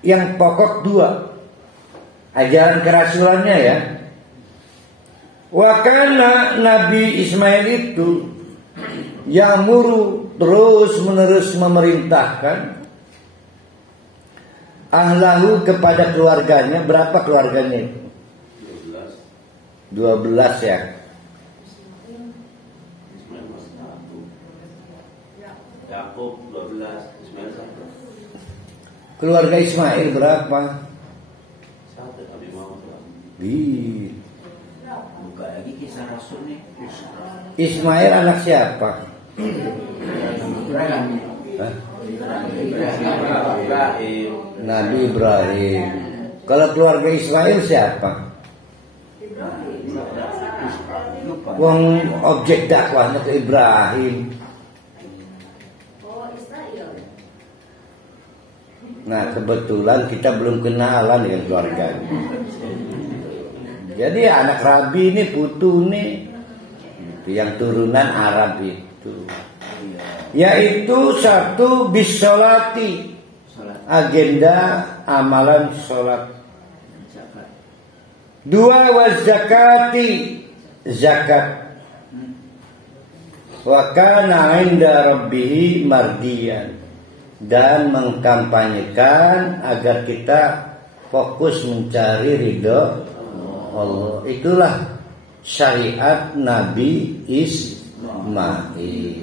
yang pokok dua. Ajaran kerasulannya ya. Wa kana Nabi Ismail itu ya'muru, terus menerus memerintahkan ahlahu, kepada keluarganya. Berapa keluarganya itu? 12 ya. Yakub 12, Ismail 1. Keluarga Ismail berapa? 1, Nabi Muhammad. Buka lagi kisah Rasul nih. Ismail anak siapa? Hah? Ibrahim. Nabi Ibrahim. Kalau keluarga Ismail siapa? Wong objek dakwahnya ke Ibrahim. Nah, kebetulan kita belum kenalan dengan keluarganya. Jadi anak Rabi ini putu nih, yang turunan Arab itu, yaitu satu bisolati, agenda amalan sholat. Dua wazakati, zakat. Wa kana 'inda rabbih mardiyan, dan mengkampanyekan agar kita fokus mencari ridho Allah. Itulah syariat Nabi Ismail,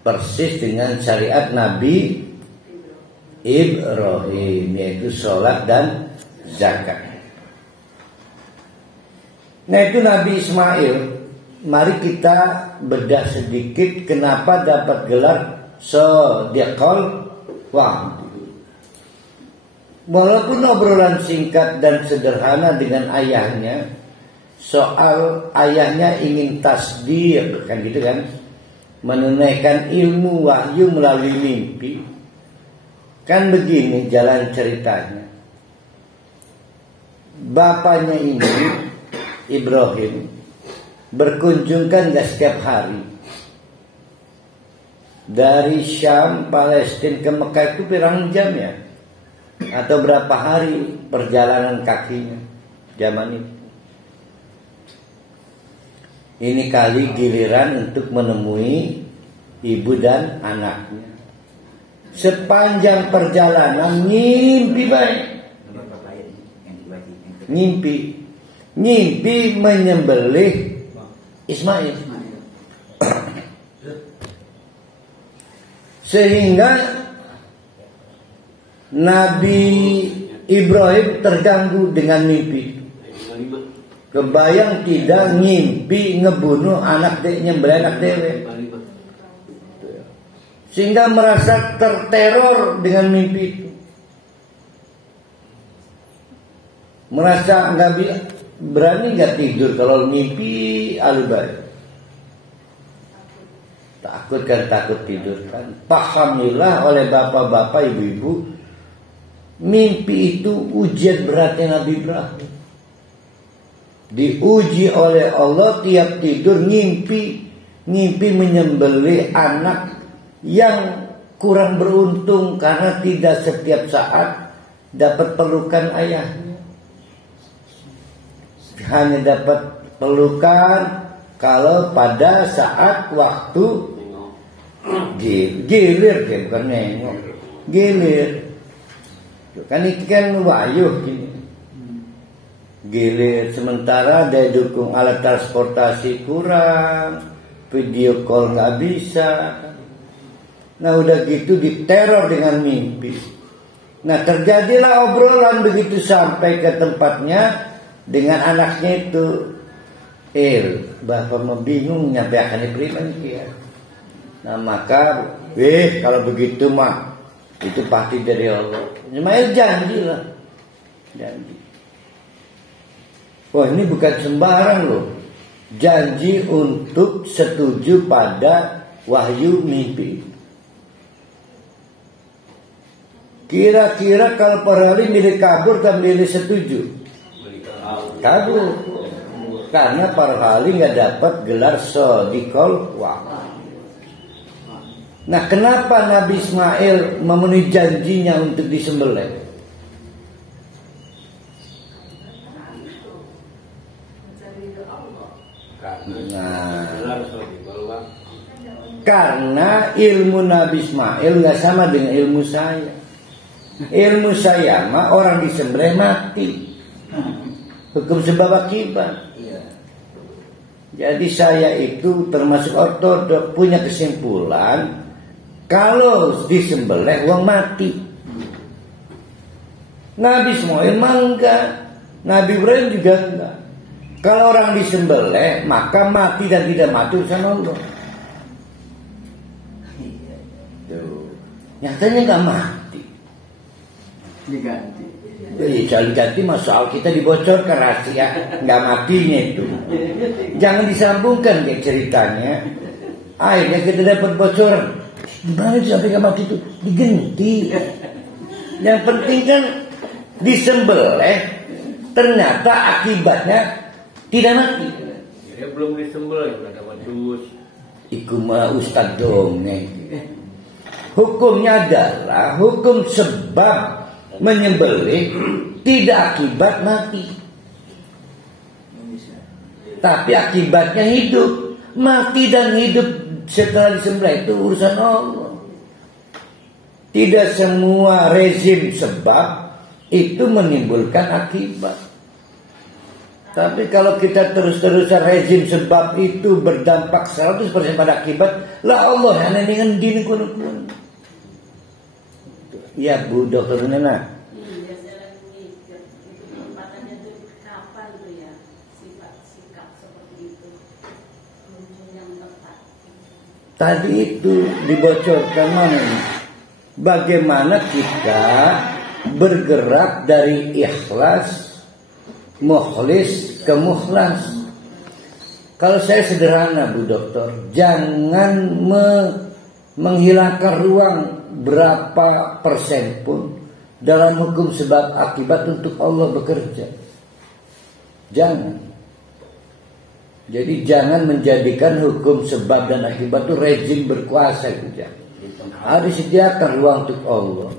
persis dengan syariat Nabi Ibrahim, yaitu sholat dan zakat. Nah, itu Nabi Ismail. Mari kita bedah sedikit kenapa dapat gelar Shadiqul Wa'di. Walaupun obrolan singkat dan sederhana dengan ayahnya, soal ayahnya ingin tasdiq, kan gitu kan, menunaikan ilmu wahyu melalui mimpi. Kan begini jalan ceritanya. Bapaknya ini Ibrahim berkunjung kan gak setiap hari. Dari Syam, Palestina ke Mekah itu berapa jam ya? Atau berapa hari perjalanan kakinya zaman itu. Ini kali giliran untuk menemui ibu dan anaknya. Sepanjang perjalanan ngimpi baik. Ngimpi menyembelih Ismail. Sehingga Nabi Ibrahim terganggu dengan mimpi. Kebayang tidak ngimpi ngebunuh anak nyembelih anak dewe. Sehingga merasa terteror dengan mimpi itu. Merasa berani nggak tidur kalau mimpi alibay. Takut kan, takut tidur kan. Pahamilah oleh bapak-bapak, ibu-ibu, mimpi itu ujian beratnya Nabi Ibrahim. Diuji oleh Allah tiap tidur ngimpi menyembelih anak yang kurang beruntung karena tidak setiap saat dapat pelukan ayahnya. Hanya dapat pelukan kalau pada saat waktu gilir, bukan nengok, gilir. Kan ikan wayuh gini. Gilir, sementara daya dukung alat transportasi kurang, video call nggak bisa. Nah udah gitu diteror dengan mimpi. Nah terjadilah obrolan begitu sampai ke tempatnya dengan anaknya itu. Bapak mau bingung nyampe akan diberikan ya. Nah maka kalau begitu mah itu pasti dari Allah. Ismail janji lah, janji. Wah, ini bukan sembarang loh. Janji untuk setuju pada wahyu mimpi. Kira-kira kalau para ahli milih kabur atau milih setuju? Kabur. Karena para ahli nggak dapat gelar shadiqul wa'd. Nah, kenapa Nabi Ismail memenuhi janjinya untuk disembelih? Karena ilmu Nabi Ismail nggak sama dengan ilmu saya. Ilmu saya mah orang disembelih mati. Hukum sebab akibat. Jadi saya itu termasuk ortodok, punya kesimpulan kalau disembelih uang mati. Nabi Ismail mah enggak, Nabi Ibrahim juga enggak. Kalau orang disembelih maka mati dan tidak mati urusan Allah. Nyatanya enggak mati. Diganti. Jangan ganti masalah kita dibocorkan rahasia nggak matinya itu. Jangan disambungkan kayak ceritanya. Akhirnya kita dapat bocoran. Gimana sampai nggak mati itu? Diganti. Yang penting kan disembelih, ternyata akibatnya tidak mati. Dia belum disembelih udah dapat dus. Iku mah ustaz dongeng. Hukumnya adalah hukum sebab menyembelih tidak akibat mati, tapi akibatnya hidup. Mati dan hidup setelah disembelih itu urusan Allah. Tidak semua rezim sebab itu menimbulkan akibat. Tapi kalau kita terus-terusan rezim sebab itu berdampak 100% pada akibat, lah Allah yang dengan dini kuno. Ya Bu Dokter Nena. Iya, saya lagi mikir itu penempatannya itu kapan tuh ya sikap seperti itu yang tepat. Tadi itu dibocorkan mana? Bagaimana kita bergerak dari ikhlas, mukhlis ke mukhlas. Kalau saya sederhana Bu Dokter, jangan menghilangkan ruang berapa persen pun dalam hukum sebab akibat untuk Allah bekerja. Jangan. Jadi jangan menjadikan hukum sebab dan akibat itu rezim berkuasa itu. Harus disediakan ruang untuk Allah.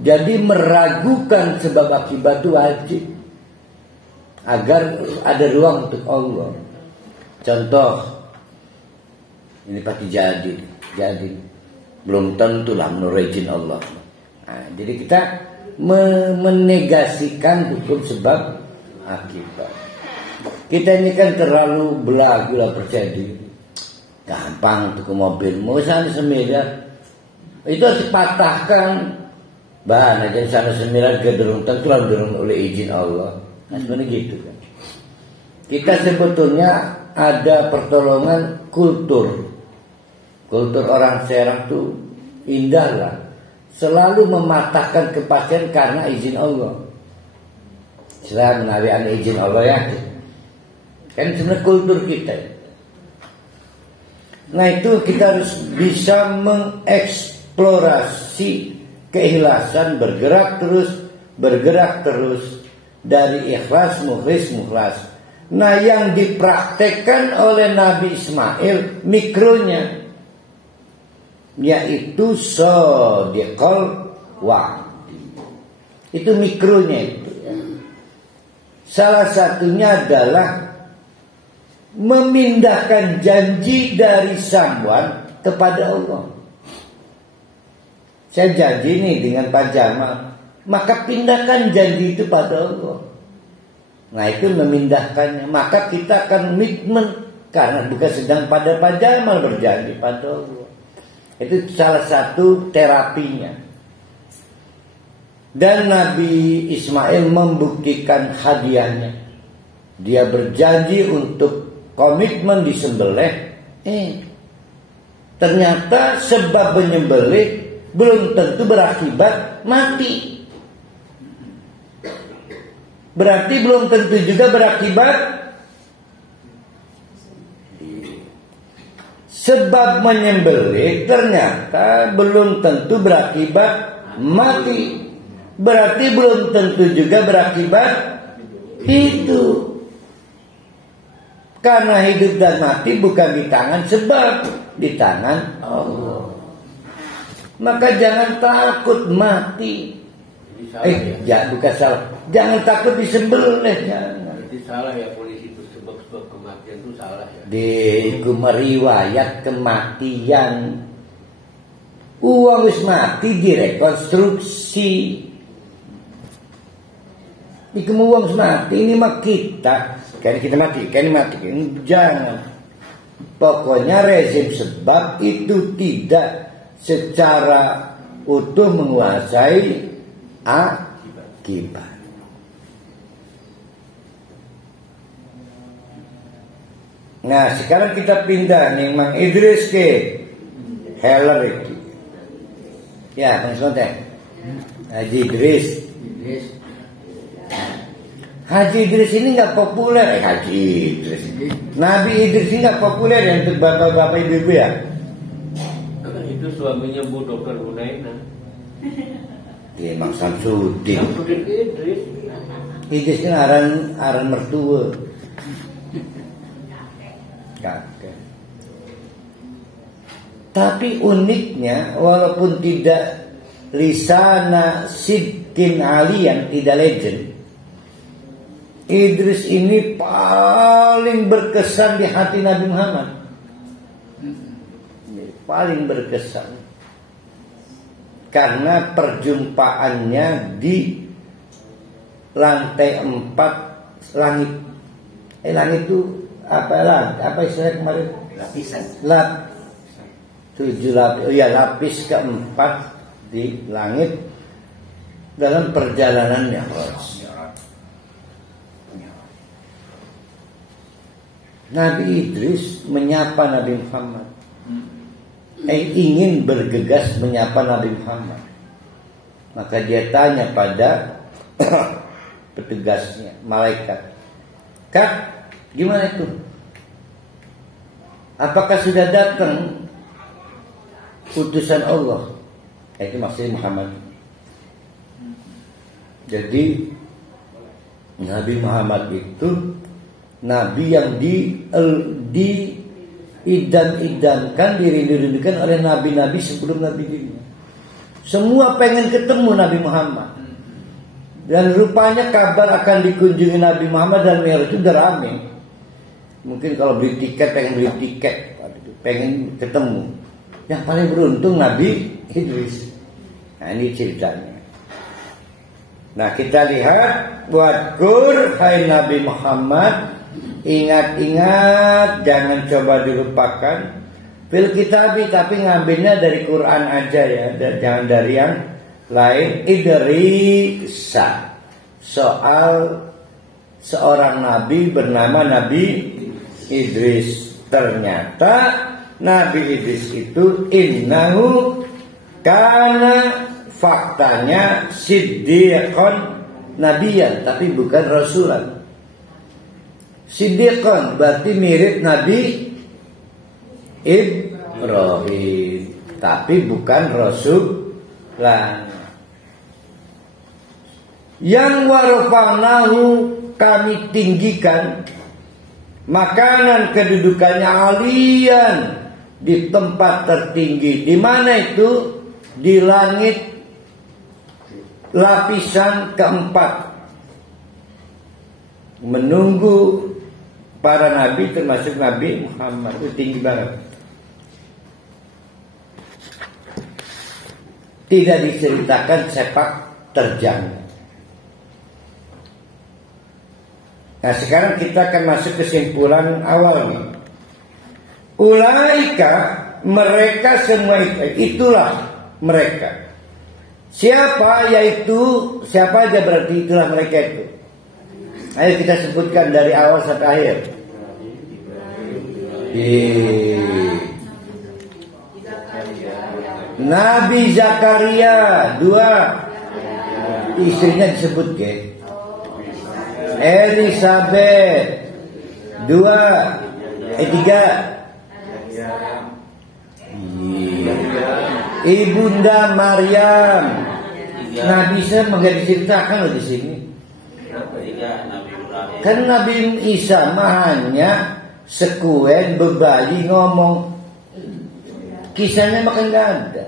Jadi meragukan sebab akibat itu wajib agar ada ruang untuk Allah. Contoh, ini pasti jadi belum tentu lah menurut izin Allah. Nah, jadi kita menegasikan hukum sebab akibat. Kita ini kan terlalu belagu lah percaya diri. Gampang tuh ke mobil, mau sana semiliar itu harus dipatahkan. Bahan aja sana semiliar gedung tentu lah oleh izin Allah. Nah, sebenarnya gitu kan. Kita sebetulnya ada pertolongan kultur. Kultur orang Serang tuh indah lah. Selalu mematahkan kepastian karena izin Allah. Selalu menawikan izin Allah ya. Kan sebenarnya kultur kita. Nah itu kita harus bisa mengeksplorasi keikhlasan, bergerak terus dari ikhlas, mukhlas. Nah yang dipraktekkan oleh Nabi Ismail mikronya, yaitu shadiqul wa'd. Itu mikronya itu ya. Salah satunya adalah memindahkan janji dari someone kepada Allah. Saya janji nih dengan Pak Jamal, maka pindahkan janji itu pada Allah. Nah itu memindahkannya. Maka kita akan komitmen karena bukan sedang pada Pak Jamal berjanji pada Allah. Itu salah satu terapinya. Dan Nabi Ismail membuktikan hadiahnya. Dia berjanji untuk komitmen disembelih. Ternyata sebab menyembelih belum tentu berakibat mati. berarti belum tentu juga berakibat. Sebab menyembelih ternyata belum tentu berakibat mati. Berarti belum tentu juga berakibat hidup. Karena hidup dan mati bukan di tangan sebab, di tangan Allah. Maka jangan takut mati. Bukan salah. Jangan takut disembelih, jangan. Berarti salah ya polisi itu, sebab kematian itu salah ya. Iku meriwayat kematian. Uang wis mati direkonstruksi. Iku uang wis mati, ini mah kita. Kan kita mati. Jangan. Pokoknya rezim sebab itu tidak secara utuh menguasai akibat. Nah, sekarang kita pindah nih Mang Idris ke Heller itu. Ya, Mas Konten. Haji Idris. Haji Idris ini nggak populer. Haji Idris. Nabi Idris ini nggak populer ya untuk bapak-bapak ibu-ibu ya. Itu suaminya Bu Dr. Hunaina. Dia Mang Samsudin. Samsudin Idris. Idris ini aran mertua. Kakek. Tapi uniknya walaupun tidak lisana sidkin alian, tidak legend, Idris ini paling berkesan di hati Nabi Muhammad. Paling berkesan karena perjumpaannya di lantai 4 langit. Langit itu apa istilah kemarin? Lapisan. Lapis keempat di langit dalam perjalanannya. Nabi Idris menyapa Nabi Muhammad. Ingin bergegas menyapa Nabi Muhammad. Maka dia tanya pada petugasnya, malaikat, "Kak, gimana itu? Apakah sudah datang utusan Allah?" Itu maksudnya Muhammad. Jadi Nabi Muhammad itu Nabi yang diidam-idamkan, dirindu-rindukan oleh nabi-nabi sebelum Nabi ini. Semua pengen ketemu Nabi Muhammad. Dan rupanya kabar akan dikunjungi Nabi Muhammad dan Mi'raj itu udah rame. Mungkin kalau beli tiket, pengen ketemu. Yang paling beruntung Nabi Idris. Nah, ini ceritanya. Nah, kita lihat, wadkur hai Nabi Muhammad, ingat-ingat, jangan coba dilupakan. Fil kitabi, tapi ngambilnya dari Quran aja ya, jangan dari yang lain. Idrisa, soal seorang nabi bernama Nabi Idris. Ternyata Nabi Idris itu innahu kana, faktanya siddiqon nabiyan, tapi bukan rasulan. Siddiqon berarti mirip Nabi Ibrahim, tapi bukan rasulan. Yang warfa'nahu, kami tinggikan makanan kedudukannya alian, di tempat tertinggi. Di mana itu? Di langit lapisan keempat, menunggu para nabi termasuk Nabi Muhammad. Itu tinggi banget. Tidak diceritakan sepak terjang. Nah, sekarang kita akan masuk kesimpulan awalnya. Ulaika, mereka semua itulah mereka. Siapa? Yaitu siapa aja, berarti itulah mereka itu. Ayo kita sebutkan dari awal sampai akhir. Nabi Zakaria, 2 istrinya disebut ke. Elizabeth. 3. Ibunda Maryam. Nabi Isa nggak diceritakan loh di sini. Kan Nabi Isa mah hanya sekuen bebayi ngomong. Kisahnya makan nggak ada.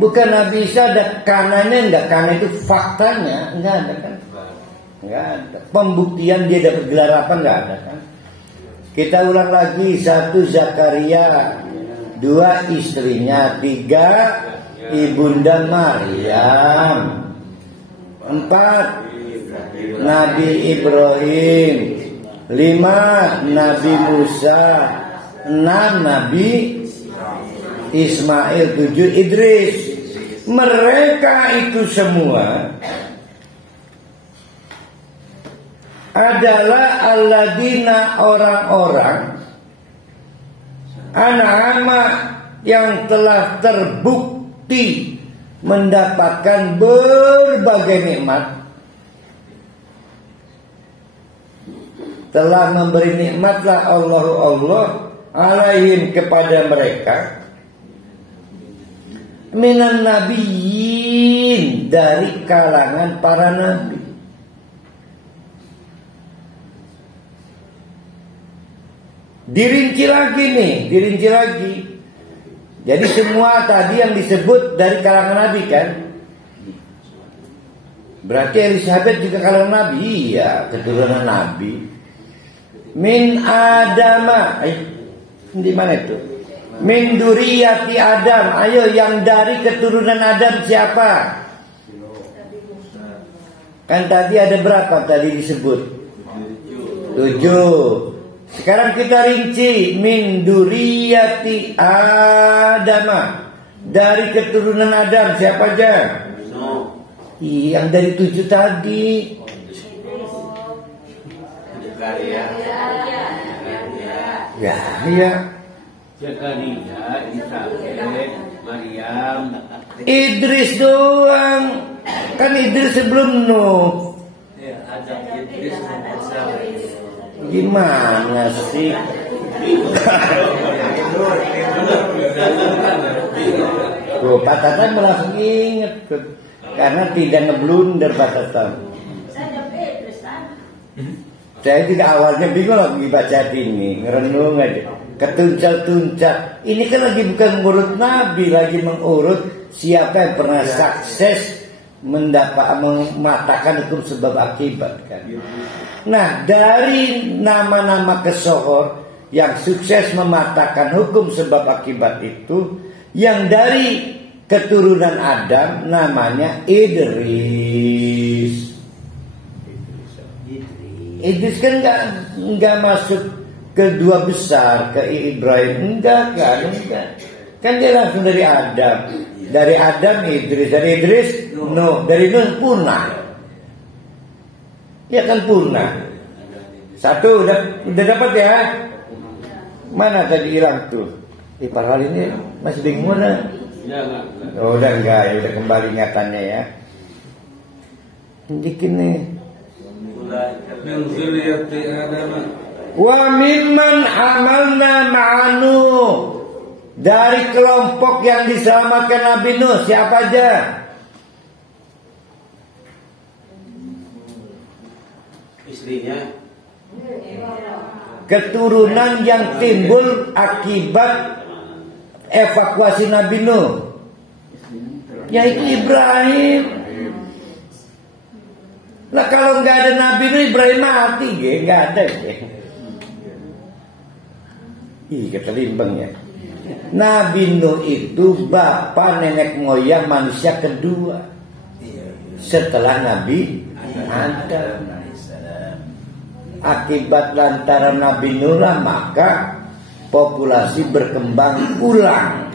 Bukan Nabi Isa ada kanannya enggak, karena itu faktanya enggak ada kan? Enggak ada. Pembuktian dia dapat gelar apa enggak ada kan? Kita ulang lagi. 1 Zakaria, 2 istrinya, 3 ibunda Maryam, 4 Nabi Ibrahim, 5 Nabi Musa, 6 Nabi Ismail, 7 Idris. Mereka itu semua adalah alladzina, orang-orang anak-anak yang telah terbukti mendapatkan berbagai nikmat, telah memberi nikmatlah Allah alaihim kepada mereka minan nabiyyin, dari kalangan para nabi. Dirinci lagi. Jadi semua tadi yang disebut dari kalangan nabi kan? Berarti Elizabeth juga kalangan nabi. Iya, keturunan nabi. Min Adama. Di mana itu? Min duriyati Adam. Ayo, yang dari keturunan Adam siapa? Kan tadi ada berapa tadi disebut? 7. Sekarang kita rinci. Min duriyati Adama, dari keturunan Adam siapa aja? Yang dari 7 tadi. Ya, iya. Zakaria, Elizabeth, Maryam, Idris doang. Kan Idris sebelum Nuh. Gimana sih? Tuh, Pak Tatan malah inget karena tidak ngeblunder Pak Tatan. Saya juga awalnya bingung lagi baca ini, ngerenung aja, ketuncak-tuncak. Ini kan lagi bukan mengurut Nabi, lagi mengurut siapa yang pernah sukses mematakan hukum sebab akibat kan. Nah, dari nama-nama kesohor yang sukses mematahkan hukum sebab akibat itu, yang dari keturunan Adam namanya Idris. Idris kan nggak masuk ke 2 besar, ke Ibrahim enggak. Kan dia langsung dari Adam. Dari Adam Idris, dari Idris Nuh, dari Nuh punah. Ya kan punah. 1 udah dapat ya. Mana tadi hilang tuh? Padahal ini masih bingung mana? Oh, udah enggak, ya udah kembali ingatannya ya. Dikit nih. Wa mimman amalna ma'anu, dari kelompok yang diselamatkan Nabi Nuh siapa aja? Istrinya. Keturunan yang timbul akibat evakuasi Nabi Nuh, yaitu Ibrahim. Lah kalau nggak ada Nabi Nuh, Ibrahim mati, nggak ada. Ih, ketelimbang ya. Nabi Nuh itu bapak nenek moyang manusia kedua setelah Nabi Adam. Akibat lantaran Nabi Nuh lah maka populasi berkembang ulang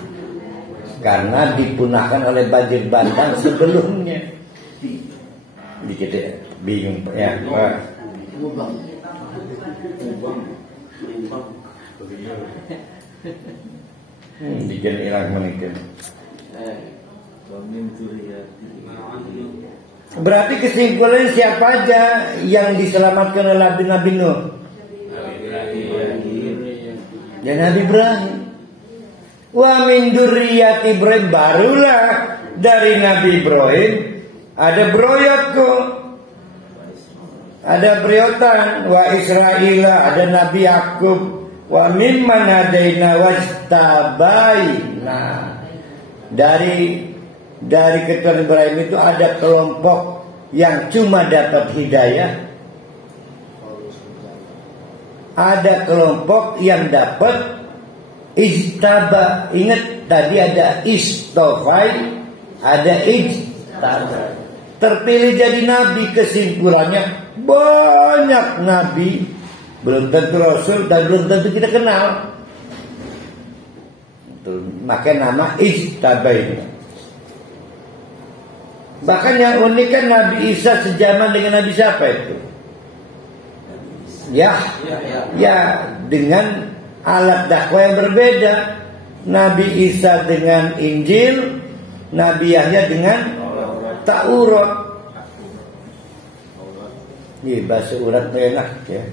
karena dipunahkan oleh banjir bandang sebelumnya. Dikit ya, bingung ya. Bikin hilang menikin. Berarti kesimpulan siapa aja yang diselamatkan oleh Nabi Nuh? Dan Nabi Ibrahim. Wa min dzurriyyati Ibrahim, barulah dari Nabi Ibrahim ada broyot kok. Ada briotan. Wa Israila, ada Nabi Yakub. Wa mimman hadaina wastabaina. Dari keturunan Ibrahim itu ada kelompok yang cuma dapat hidayah. Ada kelompok yang dapat ijtaba. Ingat tadi ada istofai, ada ijtaba. Terpilih jadi nabi. Kesimpulannya banyak nabi, belum tentu rasul dan belum tentu kita kenal. Maka nama ijtaba ini. Bahkan yang unik kan Nabi Isa sejaman dengan Nabi siapa itu? Ya, dengan alat dakwah yang berbeda. Nabi Isa dengan Injil, Nabi Yahya dengan Taurat. Ini bahasa urat enak ya.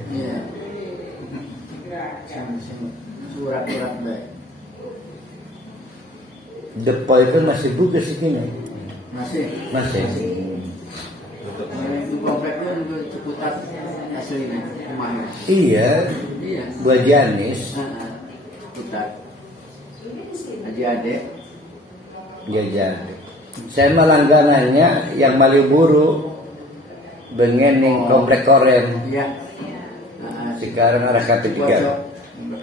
Surat-surat baik. Depo itu masih buka sini. Masih. Itu kompleknya untuk seputar aslinya rumahnya. Iya. Buat Janis. Seputar. Adik-adik. Jadi. Saya melangganannya yang Malioboro bengen komplek Korem. Iya. Sekarang arah ketiga.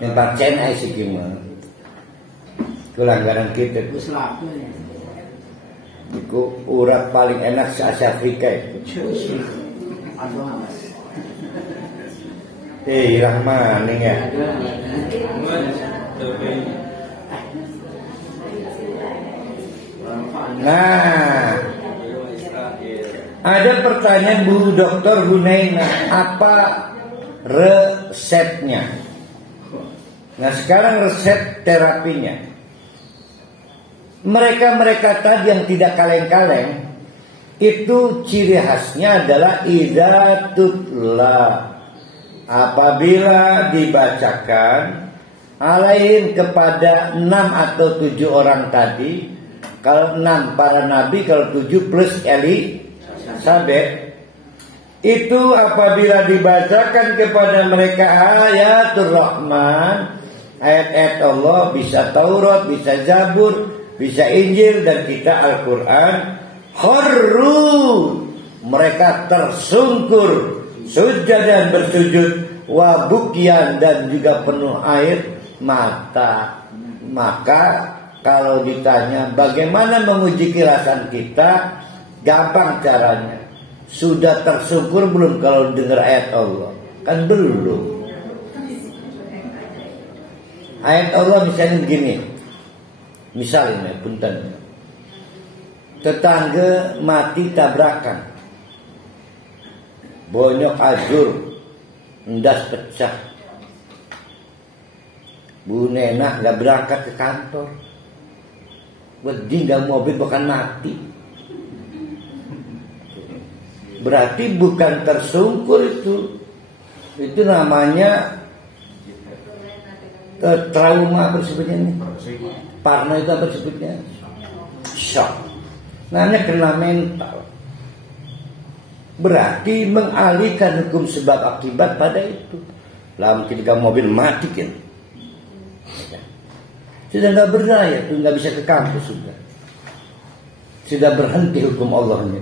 Yang Parcen ai sikima. Itu langganan kita. Terus laku ya. Itu urat paling enak se Asia Afrika itu. Aduh mas. Hilang maning ya. Nah, ada pertanyaan Bu Dr. Hunaina, apa resepnya? Nah sekarang resep terapinya. Mereka tadi yang tidak kaleng-kaleng, itu ciri khasnya adalah idza tutla, apabila dibacakan alaihim kepada 6 atau 7 orang tadi. Kalau 6 para nabi, kalau 7 plus Elisabeth, itu apabila dibacakan kepada mereka ayatul Rahman, ayat-ayat Allah, bisa Taurat, bisa Zabur, bisa Injil, dan kita Al-Quran, kharru, mereka tersungkur sujud dan bersujud, wabukyan, dan juga penuh air mata. Maka kalau ditanya bagaimana menguji keikhlasan kita, gampang caranya. Sudah tersungkur belum kalau dengar ayat Allah? Kan belum. Ayat Allah misalnya begini. Misalnya punten, tetangga mati tabrakan, bonyok ajur, endas pecah, Bu Nenah gak berangkat ke kantor, tinggal mobil bukan mati. Berarti bukan tersungkur itu namanya trauma apa sebutnya ini? Parno itu apa sebutnya? Shock. Namanya kena mental. Berarti mengalihkan hukum sebab akibat pada itu. Lalu ketika mobil mati kan, sudah nggak berdaya, tuh nggak bisa ke kampus sudah berhenti hukum Allahnya.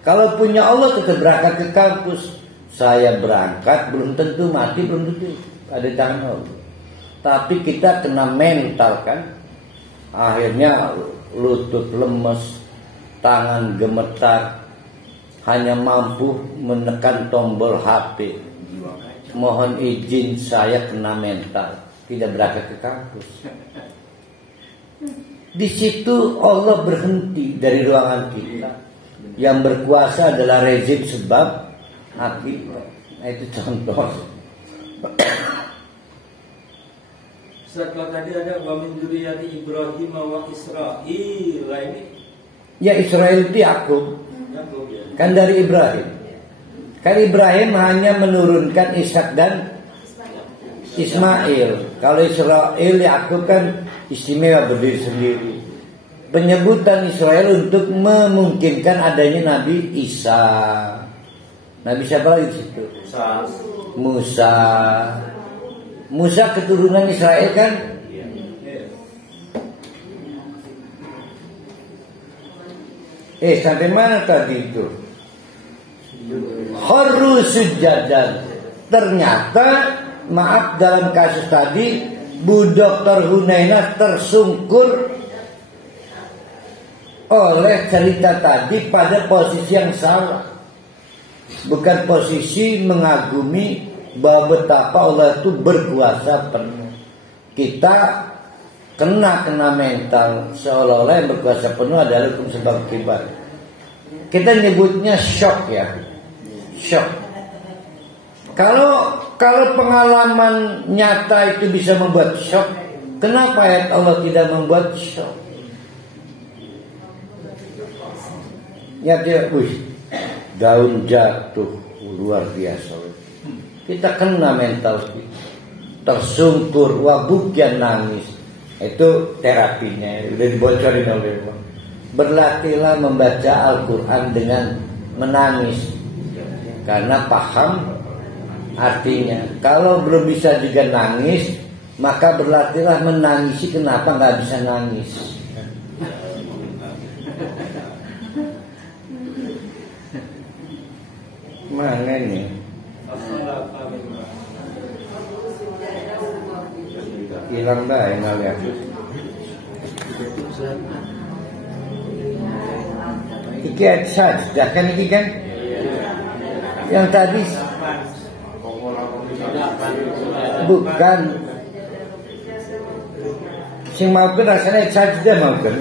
Kalau punya Allah tetap berangkat ke kampus. Saya berangkat belum tentu mati, belum tentu ada tangan Allah. Tapi kita kena mental kan. Akhirnya lutut lemes, tangan gemetar, hanya mampu menekan tombol HP. Mohon izin saya kena mental, tidak berangkat ke kampus. Di situ Allah berhenti dari ruangan kita. Yang berkuasa adalah rezim sebab akibat. Nah, itu contoh. Setelah tadi ada wa min dzurriyyati Ibrahim wa Israil, ini Ya Israel itu Yakub. Kan dari Ibrahim. Kan Ibrahim hanya menurunkan Ishak dan Ismail. Kalau Israel, Yakub kan istimewa berdiri sendiri. Penyebutan Israel untuk memungkinkan adanya Nabi Isa. Nabi siapa lagi di situ? Musa. Musa keturunan Israel kan? Sampai mana tadi itu? Kharru sujadan. Ternyata, maaf dalam kasus tadi, Bu Dr. Hunainah tersungkur oleh cerita tadi pada posisi yang salah. Bukan posisi mengagumi bahwa betapa Allah itu berkuasa penuh. Kita kena mental seolah-olah yang berkuasa penuh adalah hukum sebab akibat. Kita nyebutnya shock ya, shock. Kalau pengalaman nyata itu bisa membuat shock, kenapa ayat Allah tidak membuat shock? Ya dia, daun jatuh luar biasa. Kita kena mental kita, tersungkur, wabukian nangis. Itu terapinya, udah dibocorin oleh Allah. Berlatihlah membaca Al-Quran dengan menangis, karena paham artinya. Kalau belum bisa juga nangis, maka berlatihlah menangisi kenapa nggak bisa nangis. Mana nih? Hilang dah yang lihat. Iki sajdah kan iki kan? Yang tadi bukan sing mau ke rasanya sajdah mau kan?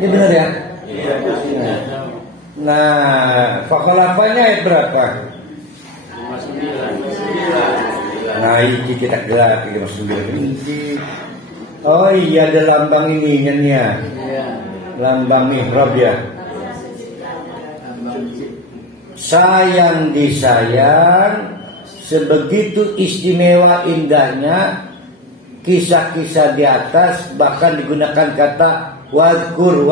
Ini benar ya? Nah, fakholafanya berapa? 59. Nah, ini kita gerak 59. Oh iya, ada lambang ininya ya. Lambang mihrab ya. Sayang disayang, sebegitu istimewa indahnya kisah-kisah di atas, bahkan digunakan kata wadkur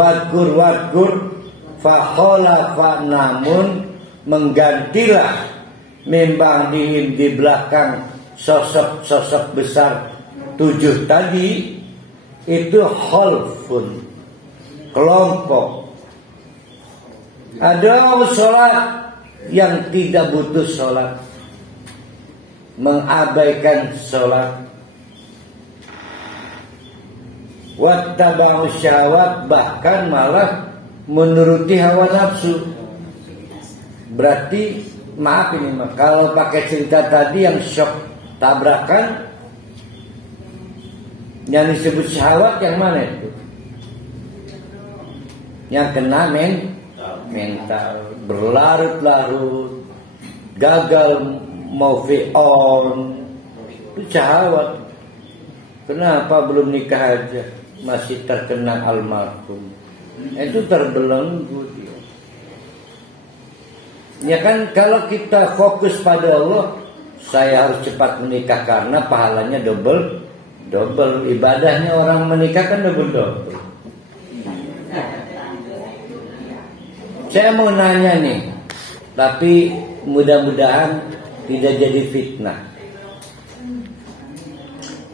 fakholafa, namun menggantilah membandingin di belakang sosok-sosok besar 7 tadi, itu khalfun, kelompok. Ada sholat yang tidak butuh sholat, mengabaikan sholat, wattaba'u syahwat, bahkan malah menuruti hawa nafsu. Berarti maaf ini mah, kalau pakai cerita tadi yang shock tabrakan, yang disebut syahwat yang mana itu? Yang kena mental, berlarut-larut, gagal mau on, itu syahwat. Kenapa belum nikah aja masih terkena almarhum? Itu terbelenggu dia. Ya kan, kalau kita fokus pada Allah, saya harus cepat menikah karena pahalanya double. Ibadahnya orang menikah kan double. Saya mau nanya nih, tapi mudah-mudahan tidak jadi fitnah.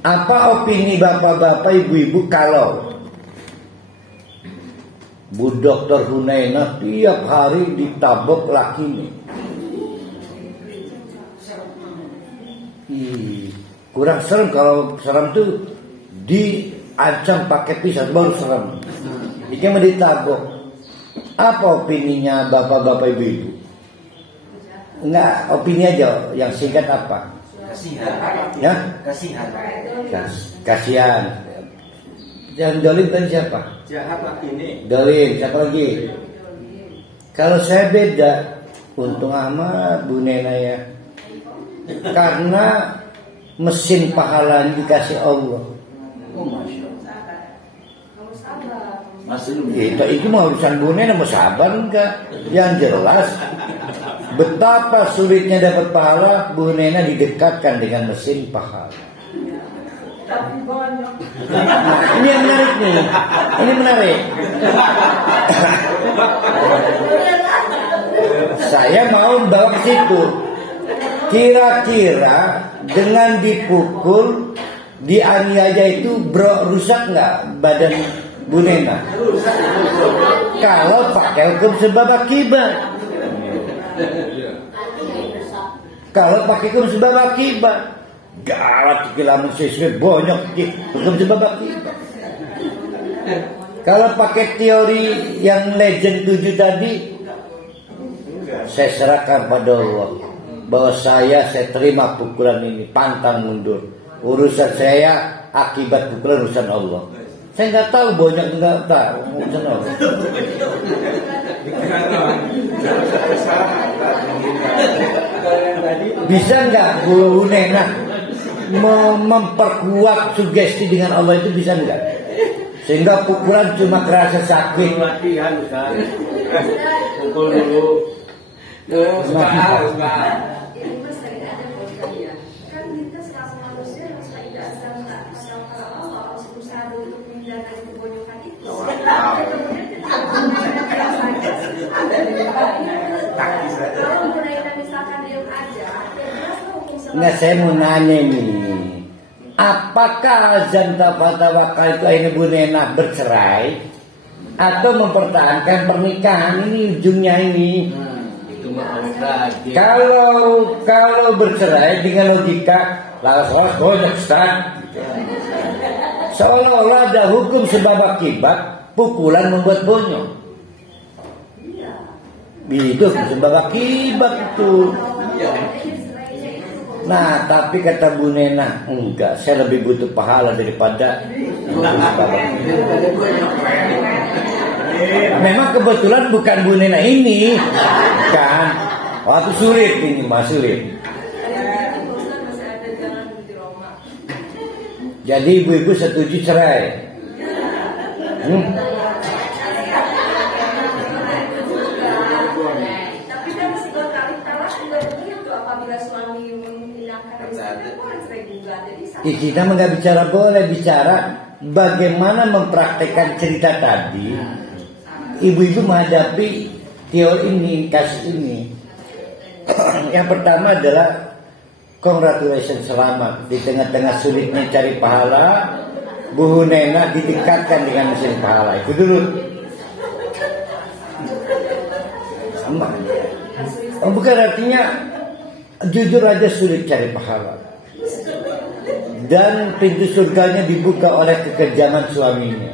Apa opini bapak-bapak, ibu-ibu kalau Bu Dr. Hunainah tiap hari ditabok lakinya? Kurang serem. Kalau serem tuh diancam pakai pisau baru serem. Ini mah ditabok. Apa opininya bapak-bapak ibu-ibu? Enggak, opini aja yang singkat apa? Kasihan. Ya? Kasihan. Kasihan. Yang dolim tadi siapa? Jahat lagi ini. Dolim, siapa lagi? Kalau saya beda, untung amat Bu Nena ya. Karena mesin pahalanya dikasih Allah. Itu mah urusan Bu Nena, mau sabar enggak? Yang jelas betapa sulitnya dapat pahala, Bu Nena didekatkan dengan mesin pahala. Tapi banyak. Nah, ini yang menarik nih. Ini menarik. Saya mau bawa ke situ. Kira-kira dengan dipukul, dianiaya itu rusak nggak badan Bu Nena? Kalau pakai hukum sebab akibat. Kalau pakai hukum sebab akibat, gawat kelamun sesuai banyak hukum sebab akibat. Kalau pakai teori yang legend 7 tadi, saya serahkan pada Allah bahwa saya terima pukulan ini, pantang mundur. Urusan saya akibat pukulan urusan Allah. Saya nggak tahu, banyak nggak tahu urusan Allah. Bisa nggak Bu Nena memperkuat sugesti dengan Allah itu, bisa nggak? Sehingga pukulan cuma kerasa sakit. Latihan Ustaz. Pukul dulu. Ini mas tidak ada poinnya. Kan kita sebagai manusia harus tidak asal Allah harus berusaha untuk menghindari kebonyokan itu. Kemudian kita kalau mulai misalkan diam aja, Nah, saya mau nanya ini, apakah azan tawakal itu akhirnya Bu Nena bercerai atau mempertahankan pernikahan? Ini ujungnya ini. Kalau bercerai dengan logika laras banyak Ustaz, seolah-olah ada hukum sebab akibat, pukulan membuat bonyok. Itu sebab akibat itu. Nah, tapi kata Bu Nena, enggak, saya lebih butuh pahala daripada sebab akibat. Memang kebetulan bukan Bu Nena ini, kan? Waktu sulit ini, Mas, sulit. Jadi ibu-ibu setuju cerai. Tapi kan si talak juga begitu, apabila suami menghilangkan istri, boleh cerai juga. Jadi Kita nggak bicara boleh, bicara bagaimana mempraktekkan cerita tadi. Ibu-ibu menghadapi teori ini, kasus ini. Yang pertama adalah congratulations, selamat. Di tengah-tengah sulitnya cari pahala, Bu Nena didekatkan dengan mesin pahala. Itu dulu. Bukan artinya jujur aja sulit cari pahala. Dan pintu surganya dibuka oleh kekejaman suaminya.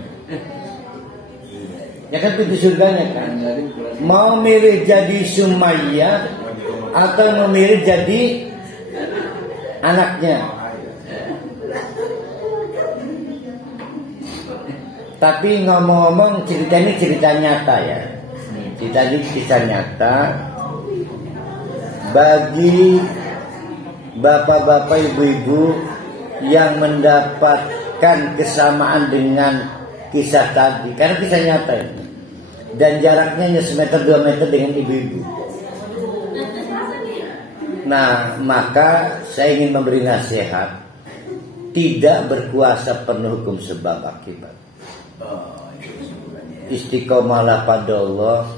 Ya kan pintu surganya kan. Mau milih jadi Sumayyah atau memilih jadi anaknya. Tapi ngomong-ngomong, cerita ini cerita nyata ya. Cerita ini kisah nyata bagi bapak-bapak, ibu-ibu yang mendapatkan kesamaan dengan kisah tadi, karena kisah nyata ini. Dan jaraknya hanya 1 meter 2 meter dengan ibu-ibu. Nah, maka saya ingin memberi nasihat, tidak berkuasa penuh hukum sebab akibat. Istiqomalah pada Allah,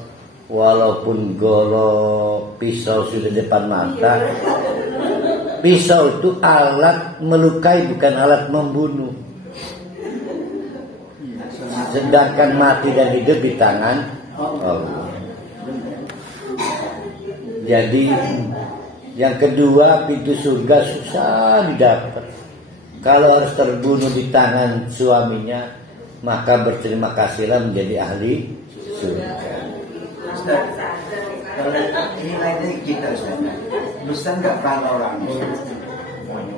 walaupun golok pisau sudah depan mata. Pisau itu alat melukai, bukan alat membunuh. Sedangkan mati dan hidup di tangan Allah. Jadi yang kedua, pintu surga susah didapat. Kalau harus terbunuh di tangan suaminya, maka berterima kasihlah menjadi ahli surga. Ustaz, kalau ini lainnya kita Ustaz, bisa nggak para orang?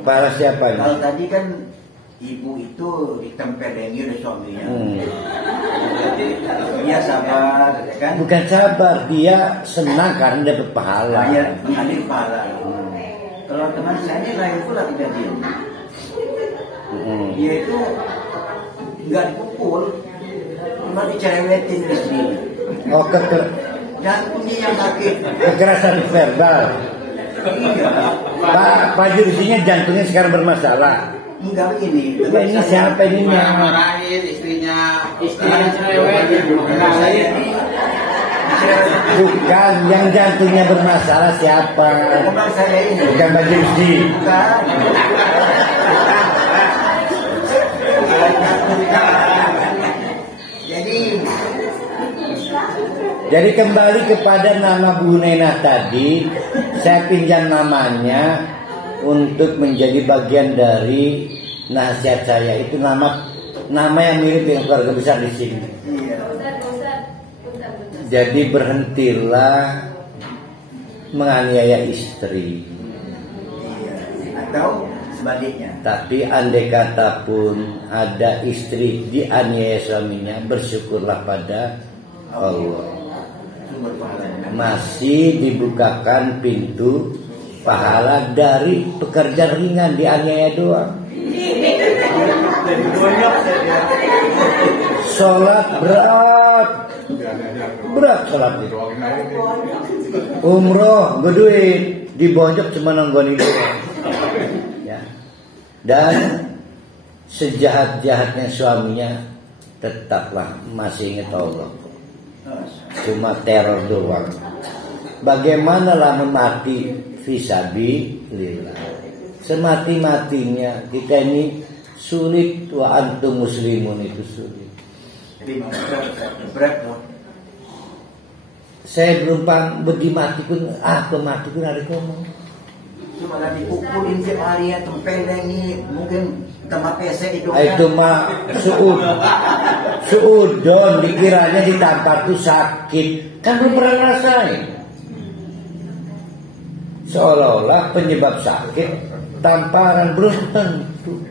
Para siapa ini? Kalau tadi kan ibu itu ditempelengi oleh suaminya. Dia sabar, kan? Bukan sabar, dia senang karena dapat pahala. Dia mengalir pahala. Kalau teman saya ini lain pula kejadian. Dia itu nggak dipukul, Cuma dicerewetin istri. Oh, Jantungnya yang sakit. kekerasan verbal. Iya. Pak Jurisinya jantungnya sekarang bermasalah. Enggak ini. Ya, ini siapa ini? Marahin istrinya cerewet. Saya ini Bukan, yang jantungnya bermasalah siapa? teman saya ini. Bukan Pak Jurisi. Bukan. Jadi kembali kepada nama Bu Nena tadi, saya pinjam namanya untuk menjadi bagian dari nasihat saya. Itu nama yang mirip dengan keluarga besar di sini. Jadi berhentilah menganiaya istri. Atau sebaliknya. Tapi andai kata pun ada istri dianiaya suaminya, bersyukurlah pada Allah. Masih dibukakan pintu pahala dari pekerjaan ringan, dianiaya doang. Sholat berat sholat itu. Umroh duit dibonjok cuma nonggoni doang. Ya. Dan sejahat-jahatnya suaminya tetaplah masih ingat Allah. Cuma teror doang. Bagaimana lah mati fisabilillah. Semati-matinya kita ini sulit, wa antum muslimun itu sulit. Jadi berat dong. Saya belum bedi mati pun, mati pun ada ngomong. Cuma lagi pukulin tiap hari ya, tempelengi mungkin tempat pesek itu. Itu mah suudon dikiranya ditampar tuh sakit, kan belum pernah ngerasain. Seolah-olah penyebab sakit tamparan, belum tentu.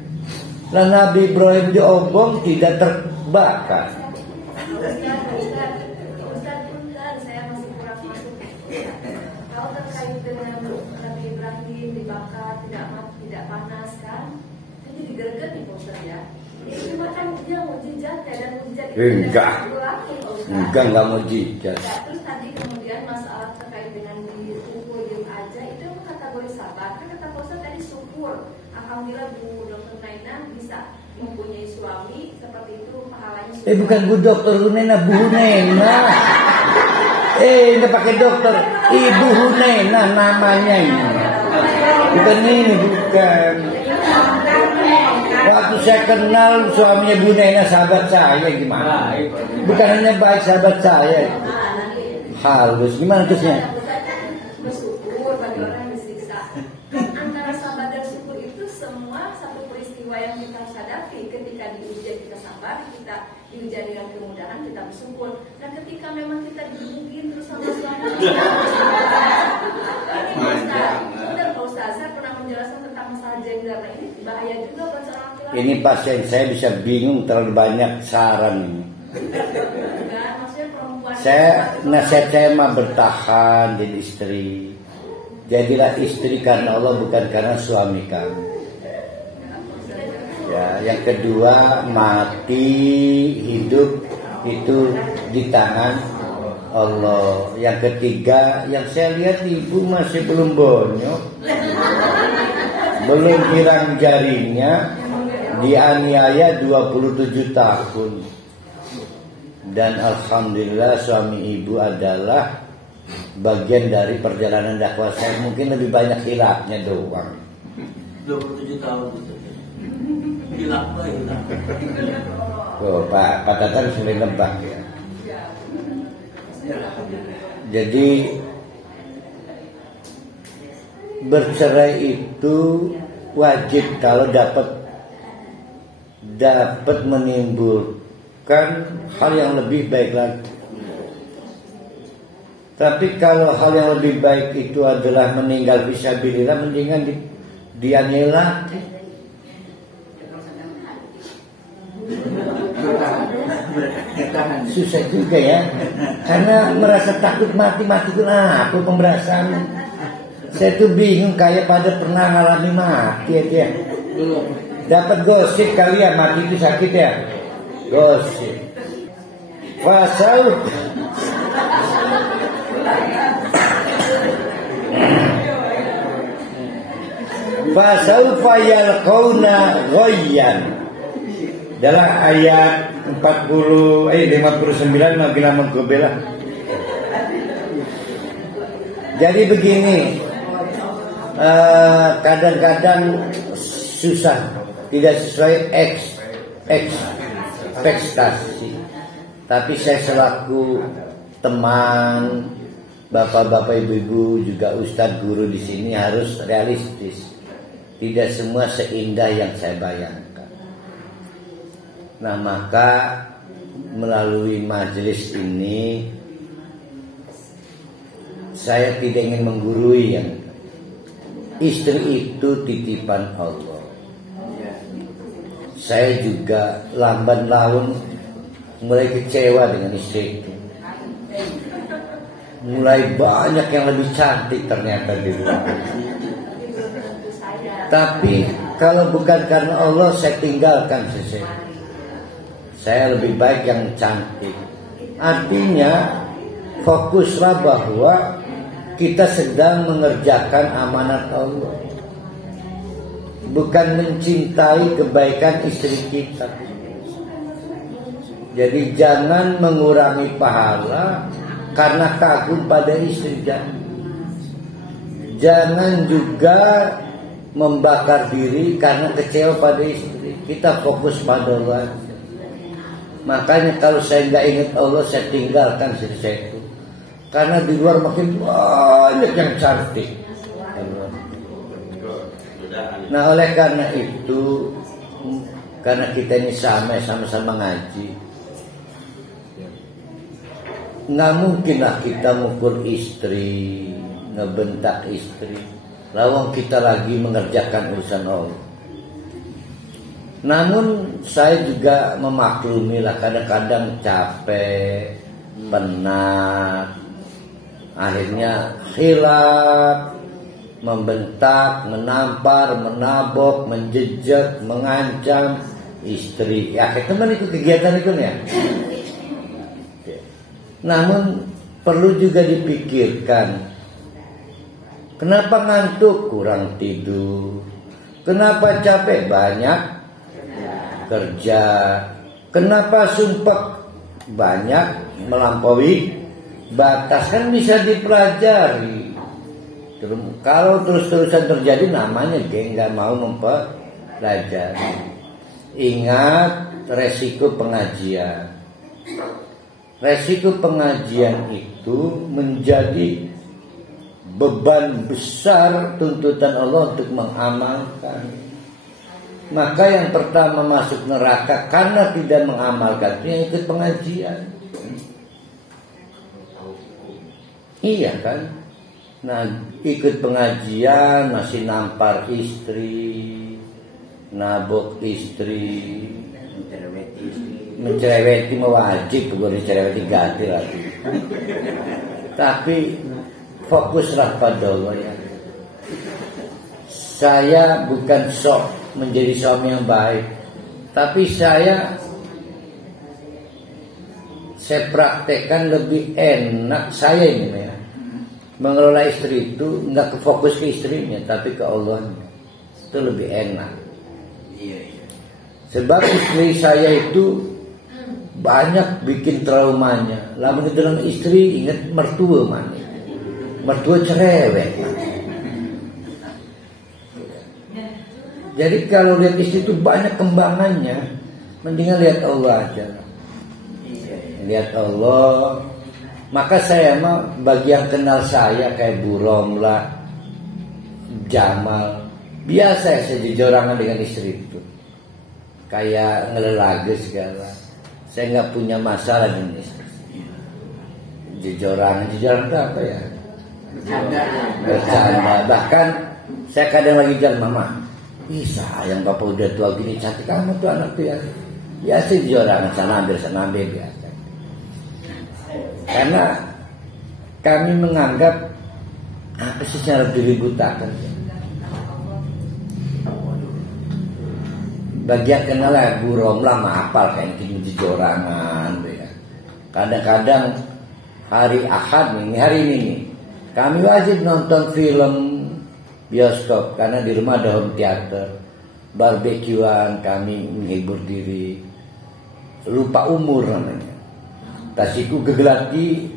Nah, Nabi Ibrahim diobong tidak terbakar. Ustaz punten, saya masih kurang masuk. Kalau terkait dengan Nabi Ibrahim dibakar tidak panas kan? Itu digerget nih Ustaz ya. Itu kan dia mujizatnya dan mujizat itu Enggak mujizat. Ya, terus tadi kemudian masalah terkait dengan dipukul diem aja itu emang kategori sabar. Kan kata Ustaz tadi syukur. Alhamdulillah Bu Dr. Naina bisa mempunyai suami seperti itu pahalanya. Bukan Bu Dokter Hunena, Bu Hunena. Nggak pakai dokter, Ibu Hunena namanya ini. Bukan ini, bukan. Waktu saya kenal suaminya Bu Nena, sahabat saya gimana? Bukan hanya baik sahabat saya. Halus, gimana terusnya? Bersyukur bagi orang yang disiksa. Antara sabar dan syukur itu semua satu peristiwa yang kita hadapi. Ketika diujian kita sabar, kita diujian dengan kemudahan kita bersyukur. Dan ketika memang kita digebukin terus sama suami, benar Pak Ustaz, saya pernah menjelaskan tentang masalah gender. Nah, ini bahaya juga buat seorang laki-laki. Ini pasien saya bisa bingung, terlalu banyak saran ini. Nasihat saya mah bertahan jadi istri. Jadilah istri karena Allah, bukan karena suami kamu. Ya, yang kedua, mati hidup itu di tangan Allah. Yang ketiga, yang saya lihat ibu masih belum bonyok, belum hilang jarinya, dianiaya 27 tahun. Dan alhamdulillah suami ibu adalah bagian dari perjalanan dakwah saya. Mungkin lebih banyak hilafnya doang. 27 tahun itu. Hilaf. Oh, Pak Tatan sering nebak ya. Jadi bercerai itu wajib kalau dapat menimbulkan hal yang lebih baik lagi. Tapi kalau hal yang lebih baik itu adalah meninggal fisabilillah, mendingan dianiaya. Susah juga ya, karena merasa takut mati itu apa pemberasaan. Saya tuh bingung, kayak pada pernah ngalami mati aja. Dapat gosip kali ya, mati itu sakit ya. Gosip. Fasaufa yalqauna ghayyan. Dalam ayat 59 makilah menggobelah. Jadi begini, kadang-kadang susah, tidak sesuai ekspektasi. Tapi saya selaku teman, bapak-bapak, ibu-ibu, juga ustadz guru di sini harus realistis. Tidak semua seindah yang saya bayangkan. Nah, maka melalui majelis ini saya tidak ingin menggurui yang istri itu titipan Allah. Saya juga lamban laun mulai kecewa dengan istri itu. Mulai banyak yang lebih cantik ternyata di luar. Tapi kalau bukan karena Allah, saya tinggalkan sesuatu. Saya lebih baik yang cantik. Artinya fokuslah bahwa kita sedang mengerjakan amanat Allah, bukan mencintai kebaikan istri kita. Jadi jangan mengurangi pahala karena kagum pada istri. Jangan juga membakar diri karena kecewa pada istri. Kita fokus pada Allah. Makanya kalau saya nggak ingat Allah, saya tinggalkan istri saya itu. Karena di luar makin banyak yang cantik. Nah, oleh karena itu, karena kita ini sama-sama ngaji, nggak mungkinlah kita mukul istri, ngebentak istri, lawang kita lagi mengerjakan urusan Allah. Namun saya juga memaklumi lah, kadang-kadang capek, penat, akhirnya khilaf, membentak, menampar, menabok, menjejak, mengancam istri. Ya, teman itu kegiatan itu ya. Namun perlu juga dipikirkan, kenapa ngantuk, kurang tidur, kenapa capek, banyak kerja, kenapa sumpah, banyak melampaui batas. Kan bisa dipelajari. Kalau terus-terusan terjadi, namanya geng nggak mau mempelajari. Ingat resiko pengajian. Resiko pengajian itu menjadi beban besar tuntutan Allah untuk mengamalkan. Maka yang pertama masuk neraka karena tidak mengamalkannya ikut pengajian. Iya kan? Nah, ikut pengajian masih nampar istri, nabok istri, mencereweti wajib, bukan mencereweti ganti lagi. Tapi fokuslah pada Allah ya. Saya bukan sok menjadi suami yang baik, tapi saya praktekkan lebih enak. Saya ini ya, mengelola istri itu nggak fokus ke istrinya, tapi ke Allah. Itu lebih enak. Sebab istri saya itu banyak bikin traumanya. Lalu dengan istri ingat mertua mana? Mertua cerewet. Jadi kalau lihat istri itu banyak kembangannya, mendingan lihat Allah aja. Lihat Allah. Maka saya mah bagi yang kenal saya kayak Bu Romla, Jamal, biasa saya jejorangan dengan istri itu. Kayak ngelelaga segala. Saya nggak punya masalah dengan istri. Jejorangan itu apa ya? Bercanda. Bahkan saya kadang lagi jalan, mama, sayang bapak udah tua gini, cantik kamu tuh anak tuh ya. Biasa jejorangan sana ambil biasa. Karena kami menganggap apa sih cara diributakan. Bagian kenal ya Bu Romla mah apal kayak gini jejorangan ya. Kadang-kadang hari Ahad nih, hari ini nih, kami wajib nonton film bioskop karena di rumah ada home theater, barbekyuan, kami menghibur diri, lupa umur namanya. Tasiku gegelati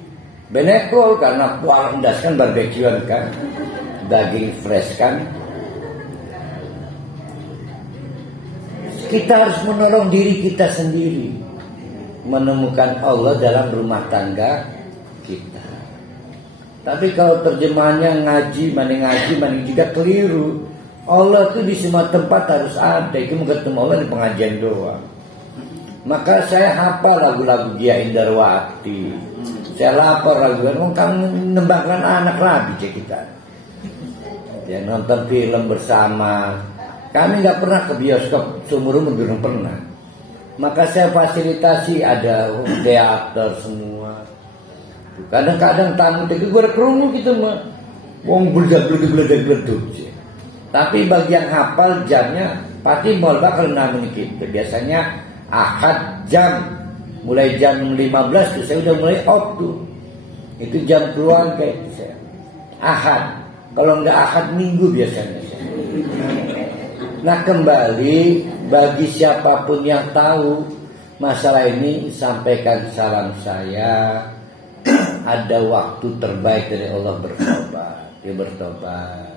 benekol karena puas endaskan barbekyuan kan, daging fresh kan. Kita harus menolong diri kita sendiri, menemukan Allah dalam rumah tangga kita. Tapi kalau terjemahannya ngaji, mana juga keliru. Allah itu di semua tempat harus ada. Itu mau ketemu Allah di pengajian doang. Maka saya hafal lagu-lagu Gia Indarwati. Saya lapor lagu-lagu. Kamu nembakkan anak rabi cek kita. Ya, nonton film bersama. Kami nggak pernah ke bioskop seumur umur, belum pernah. Maka saya fasilitasi ada teater semua. Kadang-kadang tamu itu gue kerungu gitu mah, wong beledak. Tapi bagi yang hafal jamnya, pasti mau bakal namun kita. Biasanya Ahad jam, mulai jam 15 tuh saya udah mulai out tuh. Itu jam keluarga itu saya. Ahad, kalau nggak Ahad Minggu biasanya. Nah kembali bagi siapapun yang tahu masalah ini, sampaikan salam saya. Ada waktu terbaik dari Allah bertobat. Dia bertobat.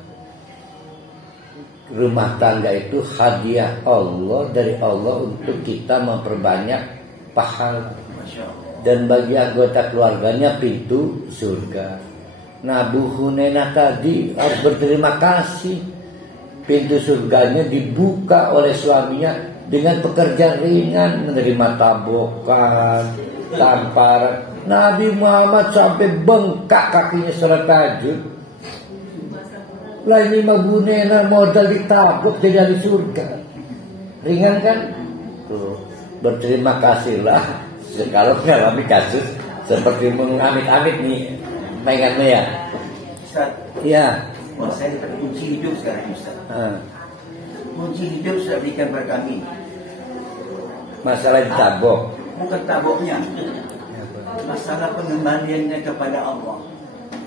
Rumah tangga itu hadiah Allah dari Allah untuk kita memperbanyak pahala. Dan bagi anggota keluarganya pintu surga. Nah Bu Hunena tadi harus berterima kasih. Pintu surganya dibuka oleh suaminya dengan pekerjaan ringan, menerima tabokan, tamparan. Nabi Muhammad sampai bengkak kakinya sholat tahajud. Lah ini mah Bu Nena modal ditabuk jadi ahli surga. Ringan kan? Tuh, berterima kasihlah kalau mengalami kasus seperti mengamit-amit nih. Pengennya ya? Ustaz. Iya. Wah, saya dapat kunci hidup sekarang Ustaz. Kunci hidup sudah berikan pada kami. Masalah ditabok. Bukan taboknya. Masalah pengembaliannya kepada Allah.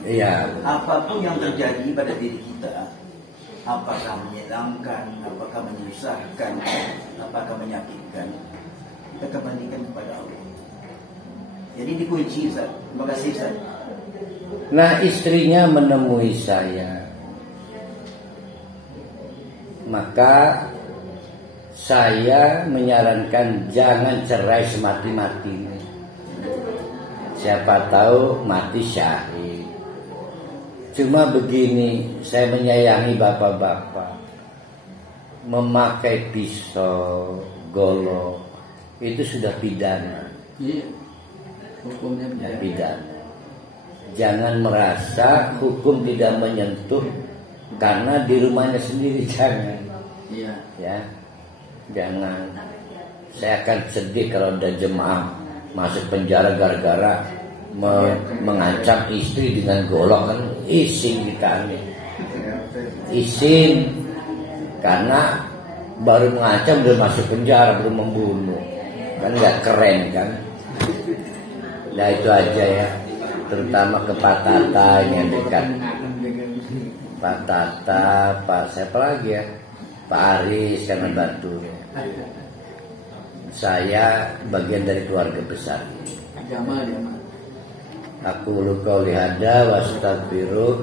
Iya. Apapun yang terjadi pada diri kita, apakah menyenangkan, apakah menyusahkan, apakah menyakitkan, kita kembalikan kepada Allah. Jadi dikunci Ustaz. Terima kasih Ustaz. Nah istrinya menemui saya, maka saya menyarankan jangan cerai semati-matinya. Siapa tahu mati syahid. Cuma begini, saya menyayangi bapak-bapak. Memakai pisau, golok, itu sudah pidana. Iya. Hukumnya pidana. Jangan merasa hukum tidak menyentuh karena di rumahnya sendiri, jangan. Iya. Ya, jangan. Saya akan sedih kalau ada jemaah masuk penjara gara-gara mengancam istri dengan golok, kan isin kita nih. Isin karena baru mengancam udah masuk penjara, belum membunuh, kan nggak keren kan. Nah itu aja ya, terutama ke Pak Tata yang dekat. Pak Tata, Pak siapa lagi ya, Pak Aris yang membantu. Saya bagian dari keluarga besar. Jamal. Aku qauli hada wa astaghfiru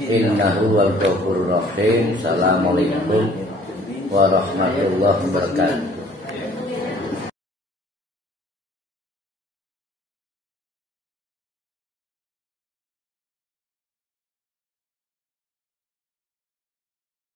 innahu wal ghafurur rahim. Assalamualaikum warahmatullahi wabarakatuh.